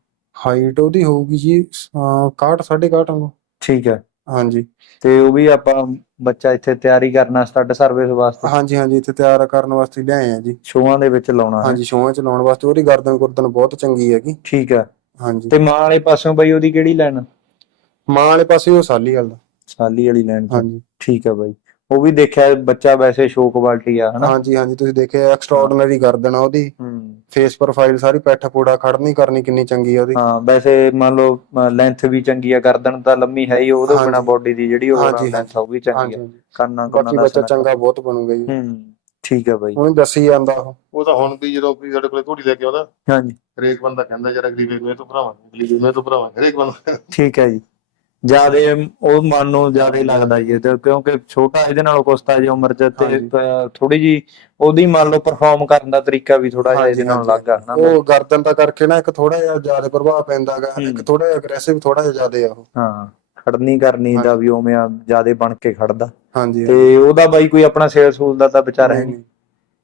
ਹਾਈਟ ਉਹਦੀ ਹੋਊਗੀ ਜੀ 61 61 ਵਾਂਗੂ। ਠੀਕ ਹੈ। ਹਾਂਜੀ। ਤੇ ਉਹ ਵੀ ਆਪਾਂ ਬੱਚਾ ਇੱਥੇ ਤਿਆਰੀ ਕਰਨਾ ਸਟੱਡ ਸਰਵਿਸ ਵਾਸਤੇ? ਹਾਂਜੀ ਹਾਂਜੀ। ਇੱਥੇ ਤਿਆਰ ਕਰਨ ਵਾਸਤੇ ਲਿਆਏ ਆ ਜੀ। ਸ਼ੋਆਂ ਦੇ ਵਿੱਚ ਲਾਉਣਾ ਹਾਂਜੀ ਸ਼ੋਆਂ ਚ ਲਾਉਣ ਵਾਸਤੇ। ਉਹਦੀ ਗਰਦਨ ਗੁਰਦਨ ਬਹੁਤ ਚੰਗੀ ਹੈਗੀ। ਠੀਕ ਹੈ। ਹਾਂਜੀ। ਤੇ ਮਾਂ ਵਾਲੇ ਪਾਸਿਓਂ ਬਾਈ ਉਹਦੀ ਕਿਹੜੀ ਲੈਣ? ਮਾਂ ਵਾਲੇ ਪਾਸੇ ਉਹ ਸਾਲੀ ਗੱਲ ਦਾ। ਸਾਲੀ ਵਾਲੀ ਲੈਣ ਚ ਹਾਂਜੀ। ਠੀਕ ਹੈ ਬਾਈ। ਉਹ ਵੀ ਦੇਖਿਆ ਬੱਚਾ ਵੈਸੇ ਸ਼ੋ ਕੁਆਲਿਟੀ ਆ ਹਨਾ? ਹਾਂਜੀ ਹਾਂਜੀ ਤੁਸੀਂ ਦੇਖਿਆ ਐਕਸਟਰਾਆਰਡੀਨਰੀ ਗਰਦਨ ਆ ਉਹਦੀ। ਫੇਸ ਪ੍ਰੋਫਾਈਲ ਸਾਰੀ ਪੈਠ ਪੂੜਾ ਖੜਨੀ ਕਰਨੀ ਕਿੰਨੀ ਚੰਗੀ ਆ ਉਹਦੀ। ਹਾਂ ਵੈਸੇ ਮੰਨ ਲਓ ਲੈਂਥ ਵੀ ਚੰਗੀ ਆ ਗਰਦਨ ਤਾਂ ਲੰਮੀ ਹੈ ਹੀ ਉਹਦੇ। ਬਿਨਾ ਬੋਡੀ ਦੀ ਜਿਹੜੀ ਉਹ ਲੈਂਥ ਉਹ ਵੀ ਚੰਗੀ ਆ। ਬਾਕੀ ਕੋਨਾਂ ਬੱਚਾ ਚੰਗਾ ਬਹੁਤ ਬਣੂਗਾ ਜੀ। ਹੂੰ। ਠੀਕ ਹੈ ਬਾਈ। ਉਹਨੂੰ ਦੱਸੀ ਜਾਂਦਾ ਉਹ। ਉਹ ਤਾਂ ਹੁਣ ਵੀ ਜਦੋਂ ਕੋਈ ਸਾਡੇ ਕੋਲੇ ਘੋੜੀ ਲੈ ਕੇ ਆਉਂਦਾ ਹਾਂਜੀ। ਹਰੇਕ ਬੰਦਾ ਕਹਿੰਦਾ ਯਾਰ ਅਗਲੀ ਵੇਗ ਮੈਂ ਤੋਂ ਭਰਾਵਾਂਗੇ ਅਗਲੀ ਵੇਗ ਮੈਂ ਤੋਂ ਭਰਾਵਾਂਗੇ ਹਰੇਕ ਬੰਦਾ। ਠੀਕ ਹੈ ਜੀ। ਜਿਆਦੇ ਉਹ ਮਨ ਨੂੰ ਜਿਆਦੇ ਲੱਗਦਾ ਜੀ ਤੇ ਕਿਉਂਕਿ ਛੋਟਾ ਇਹਦੇ ਨਾਲੋਂ ਕੁਸਤਾ ਜੀ ਉਮਰ ਚ ਤੇ। ਥੋੜੀ ਜੀ ਉਹਦੀ ਮੰਨ ਲਓ ਪਰਫਾਰਮ ਕਰਨ ਦਾ ਤਰੀਕਾ ਵੀ ਥੋੜਾ ਜਿਹਾ ਇਹਦੇ ਨਾਲ। ਲੱਗਾ ਹਨਾ ਉਹ ਗਰਦਨ ਦਾ ਕਰਕੇ ਨਾ ਇੱਕ ਥੋੜਾ ਜਿਹਾ ਜ਼ਿਆਦਾ ਪ੍ਰਭਾਵ ਪੈਂਦਾਗਾ। ਇੱਕ ਥੋੜਾ ਜਿਹਾ ਅਗਰੈਸਿਵ ਥੋੜਾ ਜਿਹਾ ਜ਼ਿਆਦਾ ਆ ਉਹ। ਹਾਂ। ਖੜਨੀ ਕਰਨੀ ਦਾ ਵੀ ਉਵੇਂ ਆ ਜਿਆਦੇ ਬਣ ਕੇ ਖੜਦਾ। ਹਾਂਜੀ ਤੇ ਉਹਦਾ ਬਾਈ ਕੋਈ ਆਪਣਾ ਸੇਲ ਸੂਲ ਦਾ ਤਾਂ ਵਿਚਾਰ ਹੈ ਨਹੀਂ।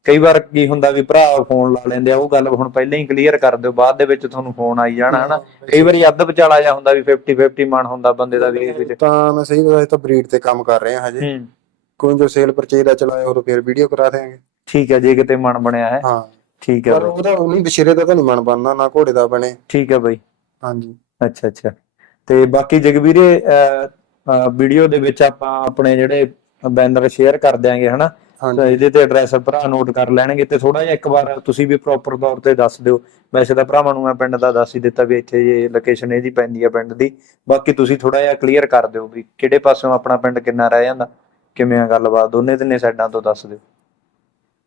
ਕਈ ਵਾਰ ਕੀ ਹੁੰਦਾ ਵੀ ਭਰਾ ਫੋਨ ਲਾ ਲੈਂਦੇ ਆ ਉਹ ਗੱਲ ਹੁਣ ਪਹਿਲਾਂ ਹੀ ਕਲੀਅਰ ਕਰ ਦਿਓ ਬਾਅਦ ਦੇ ਵਿੱਚ ਤੁਹਾਨੂੰ ਫੋਨ ਆਈ ਜਾਣਾ ਹਨਾ? ਕਈ ਵਾਰੀ ਅੱਧ ਵਿਚਾਲਾ ਜਾ ਹੁੰਦਾ ਵੀ 50 50 ਮਨ ਹੁੰਦਾ ਬੰਦੇ ਦਾ ਵੀ ਵਿੱਚ। ਤਾਂ ਮੈਂ ਸਹੀ ਦੱਸਾਂ ਇਹ ਤਾਂ ਬਰੀਡ ਤੇ ਕੰਮ ਕਰ ਰਹੇ ਹਾਂ ਹਜੇ। ਕੋਈ ਜੋ ਸੇਲ ਪਰਚੇਜ ਦਾ ਚਲਾਇਆ ਉਹ ਫਿਰ ਵੀਡੀਓ ਕਰਾ ਦੇਾਂਗੇ ਠੀਕ ਹੈ ਜੇ ਕਿਤੇ ਮਨ ਬਣਿਆ ਹੈ। ਹਾਂ। ਠੀਕ ਹੈ ਪਰ ਉਹਦਾ ਨਹੀਂ ਬਸ਼ੀਰੇ ਦਾ ਤਾਂ ਨਹੀਂ ਮਨ ਬਣਨਾ ਨਾ ਘੋੜੇ ਦਾ ਬਣੇ। ਠੀਕ ਹੈ ਬਾਈ। ਹਾਂਜੀ। ਅੱਛਾ ਅੱਛਾ। ਤੇ ਬਾਕੀ ਜਗਵੀਰੇ ਵੀਡੀਓ ਦੇ ਵਿੱਚ ਆਪਾਂ ਆਪਣੇ ਜਿਹੜੇ ਬੈਨਰ ਸ਼ੇਅਰ ਕਰ ਦਿਆਂਗੇ ਹਨਾ? ਤਾਂ ਇਹਦੇ ਤੇ ਐਡਰੈਸ ਭਰਾ ਨੋਟ ਕਰ ਲੈਣਗੇ ਤੇ ਥੋੜਾ ਜਿਹਾ ਇੱਕ ਵਾਰ ਤੁਸੀਂ ਵੀ ਪ੍ਰੋਪਰ ਤੌਰ ਤੇ ਦੱਸ ਦਿਓ। ਵੈਸੇ ਤਾਂ ਭਰਾਵਾਂ ਨੂੰ ਮੈਂ ਪਿੰਡ ਦਾ ਦੱਸ ਹੀ ਦਿੱਤਾ ਵੀ ਇੱਥੇ ਇਹ ਲੋਕੇਸ਼ਨ ਇਹਦੀ ਪੈਂਦੀ ਆ ਪਿੰਡ ਦੀ। ਬਾਕੀ ਤੁਸੀਂ ਥੋੜਾ ਜਿਹਾ ਕਲੀਅਰ ਕਰ ਦਿਓ ਵੀ ਕਿਹੜੇ ਪਾਸਿਓਂ ਆਪਣਾ ਪਿੰਡ ਕਿੰਨਾ ਰਹਿ ਜਾਂਦਾ ਕਿਵੇਂ ਆ ਗੱਲਬਾਤ ਦੋਨੇ ਤਿੰਨੇ ਸਾਈਡਾਂ ਤੋਂ ਦੱਸ ਦਿਓ।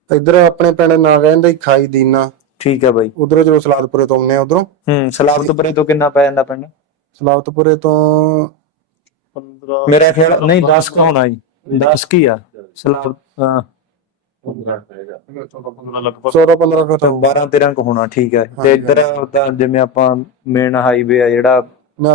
ਇੱਧਰ ਆਪਣੇ ਪਿੰਡ ਨਾਲ ਰਹਿੰਦਾ ਹੀ ਖਾਈ ਦੀਨਾ। ਠੀਕ ਹੈ ਬਾਈ। ਉਧਰੋਂ ਜਦੋਂ ਸਲਾਦਪੁਰੇ ਤੋਂ ਆਉਂਦੇ ਆ ਉਧਰੋਂ? ਹੂੰ ਸਲਾਬਤਪੁਰੇ ਤੋਂ ਕਿੰਨਾ ਪੈ ਜਾਂਦਾ ਪਿੰਡ? ਸਲਾਦਪੁਰੇ ਤੋਂ 15 ਮੇਰਾ ਖਿਆਲ ਨਹੀਂ 10 ਕ ਹੋਣਾ ਜੀ। 10 ਕੀ ਆ। ਸਲਾਬ ਹਾਂ। 15 ਲਗਭਗ। 14 15 ਫਿਰ 12 13 ਕ ਹੋਣਾ ਠੀਕ ਹੈ ਤੇ ਇੱਧਰ ਜਿਵੇਂ ਆਪਾਂ ਮੇਨ ਹਾਈਵੇ ਆ ਜਿਹੜਾ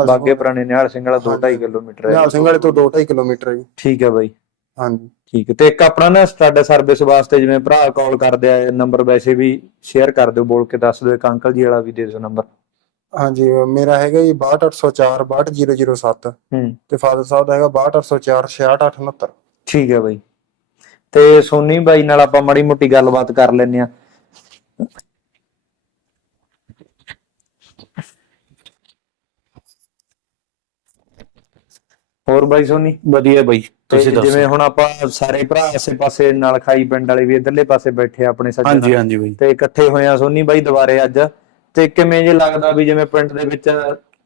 ਬਾਗੇ ਪੁਰਾਣੇ ਨਿਹਾਲ ਸਿੰਘ ਵਾਲਾ 2.5 ਕਿਲੋਮੀਟਰ ਹੈ। ਨਿਹਾਲ ਸਿੰਘ ਵਾਲੇ ਤੋਂ 2.5 ਕਿਲੋਮੀਟਰ ਹੈ ਜੀ। ਠੀਕ ਹੈ ਬਾਈ। ਹਾਂਜੀ। ਠੀਕ ਤੇ ਇੱਕ ਆਪਣਾ ਨਾ ਸਟੱਡ ਸਰਵਿਸ ਵਾਸਤੇ ਜਿਵੇਂ ਭਰਾ ਕਾਲ ਕਰਦੇ ਆ ਨੰਬਰ ਵੈਸੇ ਵੀ ਸ਼ੇਅਰ ਕਰ ਦਿਓ ਬੋਲ ਕੇ ਦੱਸ ਦਿਓ ਇੱਕ ਅੰਕਲ ਜੀ ਵਾਲਾ ਵੀ ਦੇ ਦਿਓ ਨੰਬਰ ਹਾਂਜੀ ਮੇਰਾ ਹੈਗਾ ਜੀ 62804 62007 ਹੂੰ। ਤੇ ਫਾਦਰ ਸਾਹਿਬ ਦਾ ਹੈਗਾ 62804 66869 ਠੀਕ ਹੈ ਬਾਈ। ਤੇ ਸੋਨੀ ਬਾਈ ਨਾਲ ਆਪਾਂ ਮਾੜੀ ਮੋਟੀ ਗੱਲਬਾਤ ਕਰ ਲੈਨੇ ਆ ਹੋਰ ਬਾਈ ਸੋਨੀ? ਵਧੀਆ ਬਾਈ ਤੁਸੀਂ ਦੱਸੋ ਜਿਵੇਂ ਹੁਣ ਆਪਾਂ ਸਾਰੇ ਭਰਾ ਆਸੇ-ਪਾਸੇ ਨਾਲ ਖਾਈ ਪਿੰਡ ਵਾਲੇ ਵੀ ਇਧਰਲੇ ਪਾਸੇ ਬੈਠੇ ਆਪਣੇ ਸੱਜਣ। ਹਾਂਜੀ ਹਾਂਜੀ ਬਾਈ। ਤੇ ਇਕੱਠੇ ਹੋਏ ਆ ਸੋਨੀ ਬਾਈ ਦੁਬਾਰੇ ਅੱਜ। ਤੇ ਕਿਵੇਂ ਜੇ ਲੱਗਦਾ ਵੀ ਜਿਵੇਂ ਪਿੰਡ ਦੇ ਵਿੱਚ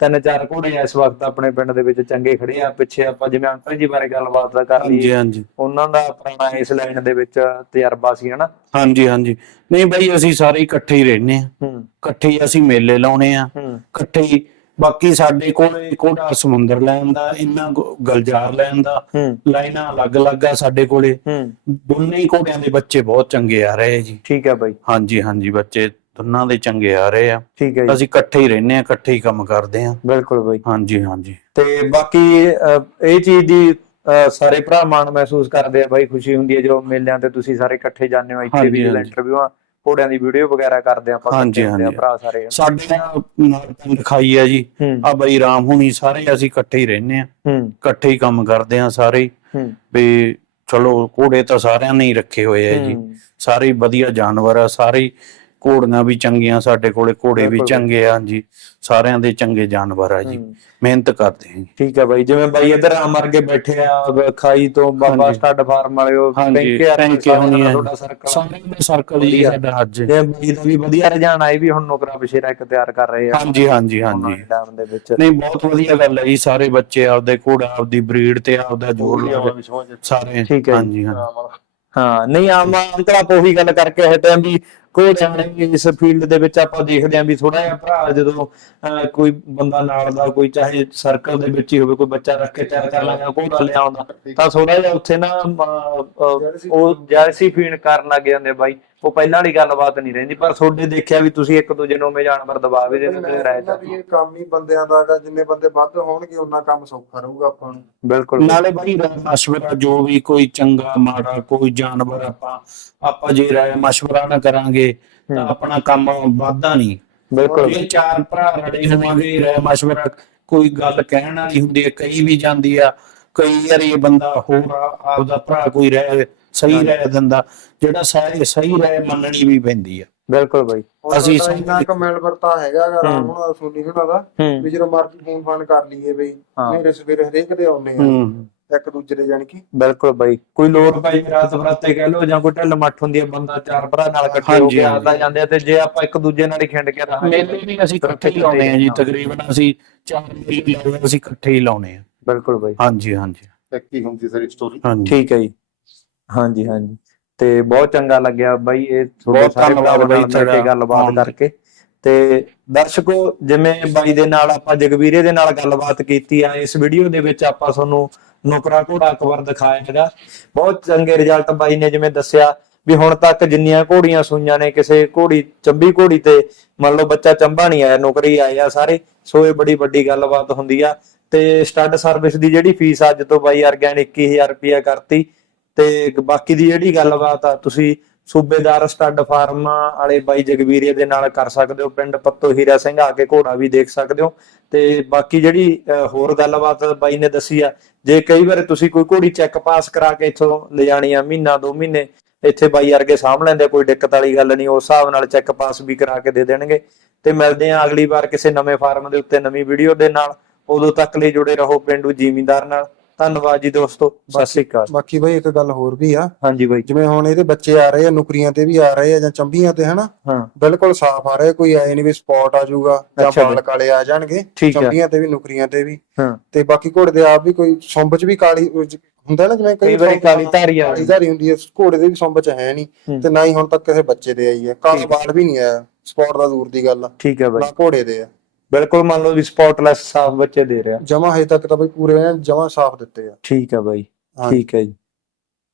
ਤਿੰਨ ਚਾਰ ਘੋੜੇ ਆ ਇਸ ਵਕਤ ਆਪਣੇ ਪਿੰਡ ਦੇ ਵਿੱਚ ਚੰਗੇ ਖੜੇ ਆ ਪਿੱਛੇ ਆਪਾਂ ਜਿਵੇਂ ਅੰਕਲ ਜੀ ਬਾਰੇ ਗੱਲਬਾਤ ਦਾ ਕਰ ਲਈਏ। ਹਾਂਜੀ ਉਹਨਾਂ ਦਾ ਪੁਰਾਣਾ ਇਸ ਲਾਈਨ ਦੇ ਵਿੱਚ ਤਜਰਬਾ ਸੀ ਹਨਾ? ਹਾਂਜੀ ਹਾਂਜੀ। ਨਹੀਂ ਬਾਈ ਅਸੀਂ ਸਾਰੇ ਇਕੱਠੇ ਹੀ ਰਹਿੰਦੇ ਆ ਹੂੰ। ਇਕੱਠੇ ਹੀ ਅਸੀਂ ਮੇਲੇ ਲਾਉਣੇ ਆ ਇਕੱਠੇ ਹੀ ਬਾਕੀ ਸਾਡੇ ਕੋਲੇ ਕੋੜਾ ਸਮੁੰਦਰ ਲੈਣ ਦਾ ਇੰਨਾ ਗਲਜਾਰ ਲੈਣ ਦਾ ਲਾਈਨਾਂ ਅਲੱਗ-ਅਲੱਗ ਆ ਸਾਡੇ ਕੋਲੇ। ਦੋਨੇ ਹੀ ਘੋੜਿਆਂ ਦੇ ਬੱਚੇ ਬਹੁਤ ਚੰਗੇ ਆ ਰਹੇ ਜੀ। ਠੀਕ ਹੈ ਬਾਈ। ਹਾਂਜੀ ਹਾਂਜੀ ਬੱਚੇ ਦੋਨਾਂ ਦੇ ਚੰਗੇ ਆ ਰਹੇ ਆ। ਠੀਕ ਹੈ ਜੀ। ਅਸੀਂ ਇਕੱਠੇ ਹੀ ਰਹਿੰਦੇ ਆ ਇਕੱਠੇ ਹੀ ਕੰਮ ਕਰਦੇ ਆ ਬਿਲਕੁਲ ਬਾਈ। ਹਾਂਜੀ ਹਾਂਜੀ। ਤੇ ਬਾਕੀ ਅਹ, ਇਹ ਚੀਜ਼ ਦੀ ਅਹ, ਸਾਰੇ ਭਰਾ ਮਾਣ ਮਹਿਸੂਸ ਕਰਦੇ ਆ ਬਾਈ ਖੁਸ਼ੀ ਹੁੰਦੀ ਹੈ ਜਦੋਂ ਮੇਲਿਆਂ ਤੇ ਤੁਸੀਂ ਸਾਰੇ ਇਕੱਠੇ ਜਾਂਦੇ ਹੋ ਇੱਥੇ ਹਾਂਜੀ, ਵੀ ਹਾਂਜੀ। ਇੰਟਰਵਿਊਆਂ ਘੋੜਿਆਂ ਦੀ ਵੀਡੀਓ ਵਗੈਰਾ ਕਰਦੇ ਆ ਆਪਾਂ ਹਾਂਜੀ, ਇਕੱਠੇ ਹੁੰਦੇ ਆ ਹਾਂਜੀ। ਭਰਾ ਸਾਰੇ। ਸਾਡੇ ਨਾਲ ਨਾਲ ਪਿੰਡ ਖਾਈ ਆ ਜੀ। ਹੂੰ। ਆ ਬਾਈ ਰਾਮ ਹੁਣੀ ਸਾਰੇ ਅਸੀਂ ਇਕੱਠੇ ਹੀ ਰਹਿੰਦੇ ਆ ਹੂੰ। ਇਕੱਠੇ ਹੀ ਕੰਮ ਕਰਦੇ ਆ ਸਾਰੇ। ਹੀ। ਹੂੰ। ਵੀ ਚਲੋ ਘੋੜੇ ਤਾਂ ਸਾਰਿਆਂ ਨੇ ਹੀ ਰੱਖੇ ਹੋਏ ਆ ਜੀ। ਹੂੰ, ਸਾਰੇ ਹੀ ਵਧੀਆ ਜਾਨਵਰ ਆ ਸਾਰੇ ਹੀ ਘੋੜੀਆਂ ਵੀ ਚੰਗੀਆਂ ਸਾਡੇ ਕੋਲੇ ਘੋੜੇ ਵੀ। ਚੰਗੇ ਆ ਜੀ ਸਾਰਿਆਂ ਦੇ ਚੰਗੇ ਜਾਨਵਰ ਆ ਜੀ ਹੂੰ। ਮਿਹਨਤ ਕਰਦੇ ਆ ਜੀ ਠੀਕ ਹੈ ਬਾਈ ਜਿਵੇਂ ਬਾਈ ਇਧਰ ਅਮਰ ਕੇ ਬੈਠੇ ਆ ਖਾਈ ਤੋਂ ਬਾਬਾ ਹਾਂਜੀ। ਸਟੱਡ ਫਾਰਮ ਵਾਲਿਓ ਹਾਂਜੀ, ਟੈਂਕੇ ਆ ਟੈਂਕੇ ਹੋਣੀ ਆ। ਸਾਰੇ ਦਾ ਸਰਕਲ ਜੀ। ਸਾਡਾ ਅੱਜ ਤੇ ਬਾਈ ਦਾ ਵੀ ਵਧੀਆ ਰੁਝਾਨ ਆਏ ਵੀ ਹੁਣ ਨੌਕਰਾ ਬਸ਼ੇਰਾ ਇੱਕ ਤਿਆਰ ਕਰ ਰਹੇ ਆ ਹਾਂਜੀ ਹਾਂਜੀ ਹਾਂਜੀ ਟਾਈਮ ਦੇ ਵਿੱਚ ਨਹੀਂ ਬਹੁਤ ਵਧੀਆ ਗੱਲ ਹੈ ਜੀ ਸਾਰੇ ਬੱਚੇ ਆਪਦੇ ਘੋੜਾ ਆਪਦੀ ਬਰੀਡ ਤੇ ਆਪਦਾ ਜੋਰ ਲਾਉਂਦੇ ਸਾਰੇ ਠੀਕ ਹੈ। ਹਾਂਜੀ ਹਾਂਜੀ ਹਾਂ ਨਹੀਂ ਆਮ ਅੰਕਲ ਆਪਾਂ ਉਹੀ ਗੱਲ ਕਰਕੇ ਹਟੇ ਆਂ ਵੀ ਘੋੜਿਆਂ ਵਾਲੇ ਇਸ ਫੀਲਡ ਦੇ ਵਿੱਚ ਆਪਾਂ ਦੇਖਦੇ ਆਂ ਵੀ ਥੋੜਾ ਜਿਹਾ ਭਰਾ ਜਦੋਂ ਕੋਈ ਬੰਦਾ ਨਾਲ ਦਾ ਕੋਈ ਚਾਹੇ ਸਰਕਲ ਦੇ ਵਿੱਚ ਹੀ ਹੋਵੇ ਕੋਈ ਬੱਚਾ ਰੱਖ ਕੇ ਤਿਆਰ ਕਰ ਲਾਂਗਾ ਘੋੜਾ ਲਿਆਉਂਦਾ ਤਾਂ ਥੋੜਾ ਜਿਹਾ ਉੱਥੇ ਨਾ ਉਹ ਜੈਸੀ ਫੀਡ ਕਰਨ ਲੱਗ ਜਾਂਦੇ ਬਾਈ। ਉਹ ਪਹਿਲਾਂ ਵਾਲੀ ਗੱਲਬਾਤ ਨਹੀਂ ਰਹਿੰਦੀ ਪਰ ਤੁਹਾਡੇ ਦੇਖਿਆ ਵੀ ਤੁਸੀਂ ਇੱਕ ਦੂਜੇ ਨੂੰ ਉਵੇਂ ਜਾਨਵਰ ਦਬਾ ਵੀ ਦਿੰਦੇ ਤੇ ਰਾਇ ਇਹ ਕੰਮ ਹੀ ਬੰਦਿਆਂ ਦਾ ਹੈਗਾ ਜਿੰਨੇ ਬੰਦੇ ਵੱਧ ਹੋਣਗੇ ਉਹਨਾਂ ਕੰਮ ਸੌਖਾ ਰਹੂਗਾ ਆਪਾਂ ਨੂੰ। ਬਿਲਕੁਲ। ਨਾਲੇ ਬਾਈ ਮਸ਼ਵਰਾ ਜੋ ਵੀ ਕੋਈ ਚੰਗਾ ਮਾੜਾ ਕੋਈ ਜਾਨਵਰ ਆਪਾਂ ਆਪਾਂ ਜੇ ਰਾਏ ਮਸ਼ਵਰਾ ਨਾ ਕਰਾਂਗੇ ਤਾਂ ਆਪਣਾ ਕੰਮ ਵੱਧਦਾ ਨਹੀਂ। ਬਿਲਕੁਲ। ਇਹ ਚਾਰ ਭਰਾ ਰੜੇ ਹੋਵਾਂਗੇ ਰਾਏ ਮਸ਼ਵਰਾ ਕੋਈ ਗੱਲ ਕਹਿਣ ਵਾਲੀ ਹੁੰਦੀ ਹੈ ਕਈ ਵੀ ਜਾਂਦੀ ਆ ਕਈ ਵਾਰ ਇਹ ਬੰਦਾ ਹੋਰ ਆਪਦਾ ਭਰਾ ਕੋਈ ਰਹਿ ਸਹੀ ਰਹਿ ਦਿੰਦਾ ਜਿਹੜਾ ਸਾਰੇ ਸਹੀ ਰਹਿ ਮੰਨਣੀ ਵੀ ਪੈਂਦੀ ਆ। ਬਿਲਕੁਲ ਬਾਈ। ਅਸੀਂ ਇੰਨਾ ਕੁ ਮਿਲ ਵਰਤਾ ਹੈਗਾ ਗਾ ਰਾਮ ਹੁਣ ਸੋਨੀ ਹੁਣਾਂ ਦਾ ਵੀ ਜਦੋਂ ਮਰਜ਼ੀ ਫੋਨ ਫਾਨ ਕਰ ਲਈਏ ਬਈ। ਮੇਰੇ ਸਵੇਰੇ ਹਰੇਕ ਦੇ ਆਉਂਦੇ ਆ। ਇੱਕ ਦੂਜੇ ਦੇ ਜਾਣੀ ਕਿ? ਬਿਲਕੁਲ ਬਾਈ। ਕੋਈ ਲੋੜ ਪਈ ਰਾਤ ਬਰਾਤੇ ਕਹਿ ਲੋ ਜਾਂ ਕੋਈ ਢਿੱਲ ਮੱਠ ਹੁੰਦੀ ਹੈ ਬੰਦਾ ਚਾਰ ਭਰਾ ਨਾਲ ਇਕੱਠੇ ਹੋ ਕੇ। ਆਦਾ ਜਾਂਦੇ ਆ ਤੇ ਜੇ ਆਪਾਂ ਇੱਕ ਦੂਜੇ ਨਾਲ ਹੀ ਖਿੰਡ ਕੇ ਰਹਾਂਗੇ ਮੇਲੇ ਵੀ ਅਸੀਂ ਇਕੱਠੇ ਹੀ ਲਾਉਣੇ ਆ ਜੀ। ਤਕਰੀਬਨ ਅਸੀਂ ਚਾਰ ਮੇਲੇ ਲਾਉਣੇ ਅਸੀਂ ਇਕੱਠੇ ਹੀ ਲਾਉਣੇ ਆ। ਬਿਲਕੁਲ ਬਾਈ। ਹਾਂਜੀ ਹਾਂਜੀ। ਹੀ ਹੁੰਦੀ ਸਾਰੀ ਸਟੋਰੀ ਹਾਂਜੀ। ਠੀਕ ਹੈ ਜੀ। ਹਾਂਜੀ ਹਾਂਜੀ। ਤੇ ਬਹੁਤ ਚੰਗਾ ਲੱਗਿਆ ਬਾਈ ਇਹ ਬਹੁਤ ਸਾਰੇ ਧੰਨਵਾਦ ਬਾਈ ਤੁਹਾਡਾ। ਗੱਲਬਾਤ। ਕਰਕੇ। ਤੇ ਦਰਸ਼ਕੋ ਜਿਵੇਂ ਬਾਈ ਦੇ ਨਾਲ ਆਪਾਂ ਜਗਵੀਰੇ ਦੇ ਨਾਲ ਗੱਲਬਾਤ ਕੀਤੀ ਆ ਇਸ ਵੀਡੀਓ ਦੇ ਵਿੱਚ ਆਪਾਂ ਤੁਹਾਨੂੰ ਨੌਕਰਾ ਘੋੜਾ ਅਕਬਰ ਦਿਖਾਇਆ ਹੈਗਾ ਬਹੁਤ ਚੰਗੇ ਰਿਜ਼ਲਟ ਬਾਈ ਨੇ ਜਿਵੇਂ ਦੱਸਿਆ ਵੀ ਹੁਣ ਤੱਕ ਜਿੰਨੀਆਂ ਘੋੜੀਆਂ ਸੂਈਆਂ ਨੇ ਕਿਸੇ ਘੋੜੀ ਚੰਬੀ ਘੋੜੀ ਤੇ ਮੰਨ ਲਓ ਬੱਚਾ ਚੰਬਾ ਨਹੀਂ ਆਇਆ ਨੌਕਰੀ ਆਏ ਸਾਰੇ ਸੋ ਇਹ ਬੜੀ ਵੱਡੀ ਗੱਲਬਾਤ ਹੁੰਦੀ ਆ। ਤੇ ਸਟੱਡ ਸਰਵਿਸ ਦੀ ਜਿਹੜੀ ਫੀਸ ਅੱਜ ਤੋਂ ਬਾਈ ਵਰਗਿਆਂ ਨੇ 21000 ਰੁਪਇਆ ਕਰਤੀ। ਤੇ ਬਾਕੀ ਦੀ ਜਿਹੜੀ ਗੱਲਬਾਤ ਆ ਤੁਸੀਂ ਸੂਬੇਦਾਰ ਸਟੱਡ ਫਾਰਮ ਵਾਲੇ ਬਾਈ ਜਗਵੀਰੇ ਦੇ ਨਾਲ ਕਰ ਸਕਦੇ ਹੋ ਪਿੰਡ ਪੱਤੋ ਹੀਰਾ ਸਿੰਘ ਆ ਕੇ ਘੋੜਾ ਵੀ ਦੇਖ ਸਕਦੇ ਹੋ। ਤੇ ਬਾਕੀ ਜਿਹੜੀ ਅਹ, ਹੋਰ ਗੱਲਬਾਤ ਬਾਈ ਨੇ ਦੱਸੀ ਆ ਜੇ ਕਈ ਵਾਰ ਤੁਸੀਂ ਕੋਈ ਘੋੜੀ ਚੈੱਕ ਪਾਸ ਕਰਾ ਕੇ ਇੱਥੋਂ ਲਿਜਾਣੀ ਆ ਮਹੀਨਾ, ਦੋ ਮਹੀਨੇ, ਇੱਥੇ ਬਾਈ ਵਰਗੇ ਸਾਂਭ ਲੈਂਦੇ ਕੋਈ ਦਿੱਕਤ ਵਾਲੀ ਗੱਲ ਨਹੀਂ, ਉਸ ਹਿਸਾਬ ਨਾਲ ਚੈੱਕ ਪਾਸ ਵੀ ਕਰਾ ਕੇ ਦੇ ਦੇਣਗੇ। ਤੇ ਮਿਲਦੇ ਆ ਅਗਲੀ ਵਾਰ ਕਿਸੇ ਨਵੇਂ ਫਾਰਮ ਦੇ ਉੱਤੇ ਨਵੀਂ ਵੀਡੀਓ ਦੇ ਨਾਲ। ਉਦੋਂ ਤੱਕ ਲਈ ਜੁੜੇ ਰਹੋ ਪਿੰਡੂ ਜ਼ਿਮੀਂਦਾਰ ਨਾਲ। ਧੰਨਵਾਦ ਜੀ ਦੋਸਤੋ ਸਤਿ ਸ੍ਰੀ ਅਕਾਲ। ਬਾਕੀ ਬਈ ਇੱਕ ਗੱਲ ਹੋਰ ਵੀ ਆ। ਹਾਂਜੀ ਬਾਈ। ਜਿਵੇਂ ਹੁਣ ਇਹਦੇ ਬੱਚੇ ਆ ਰਹੇ ਆ ਨੁਕਰੀਆਂ ਤੇ ਵੀ ਆ ਰਹੇ ਆ ਜਾਂ ਚੰਬੀਆਂ ਤੇ ਹਨਾ? ਹਾਂ। ਬਿਲਕੁਲ ਸਾਫ਼ ਆ ਰਹੇ ਕੋਈ ਐ ਨਹੀਂ ਵੀ ਸਪੌਟ ਆ ਜਾਊਗਾ ਜਾਂ ਬਾਲ। ਕਾਲੇ ਆ ਜਾਣਗੇ ਚੰਬੀਆਂ ਤੇ ਵੀ ਨੁਕਰੀਆਂ ਤੇ ਵੀ। ਹਾਂ। ਤੇ ਬਾਕੀ ਘੋੜੇ ਦੇ ਆਪ ਵੀ ਕੋਈ ਸੁੰਬ ਚ ਵੀ ਕਾਲੀ ਹੁੰਦਾ ਨਾ ਜਿਵੇਂ ਕਈ ਵਾਰੀ ਕਾਲੀ ਧਾਰੀ ਆ ਧਾਰੀ ਹੁੰਦੀ ਹੈ ਘੋੜੇ ਦੇ ਵੀ ਸੁੰਬ ਚ ਹੈ ਨਹੀਂ। ਤੇ ਨਾ ਹੀ ਹੁਣ ਤੱਕ ਕਿਸੇ ਬੱਚੇ ਦੇ ਆਈ ਹੈ। ਕਾਲਾ। ਬਾਲ ਵੀ ਨਹੀਂ ਆਇਆ ਸਪੌਟ ਦਾ ਦੂਰ ਦੀ ਗੱਲ ਆ। ਠੀਕ ਹੈ ਬਾਈ। ਨਾ ਘੋੜੇ ਦੇ ਆ। ਬਿਲਕੁਲ ਮੰਨ ਲਓ ਵੀ ਸਪੌਟਲੈਸ ਸਾਫ਼ ਬੱਚੇ ਦੇ ਰਿਹਾ। ਜਮਾ ਹਜੇ ਤੱਕ ਤਾਂ ਬਈ ਪੂਰੇ ਜਮਾ ਸਾਫ਼ ਦਿੱਤੇ ਆ। ਠੀਕ ਹੈ ਬਾਈ। ਠੀਕ ਹੈ ਜੀ।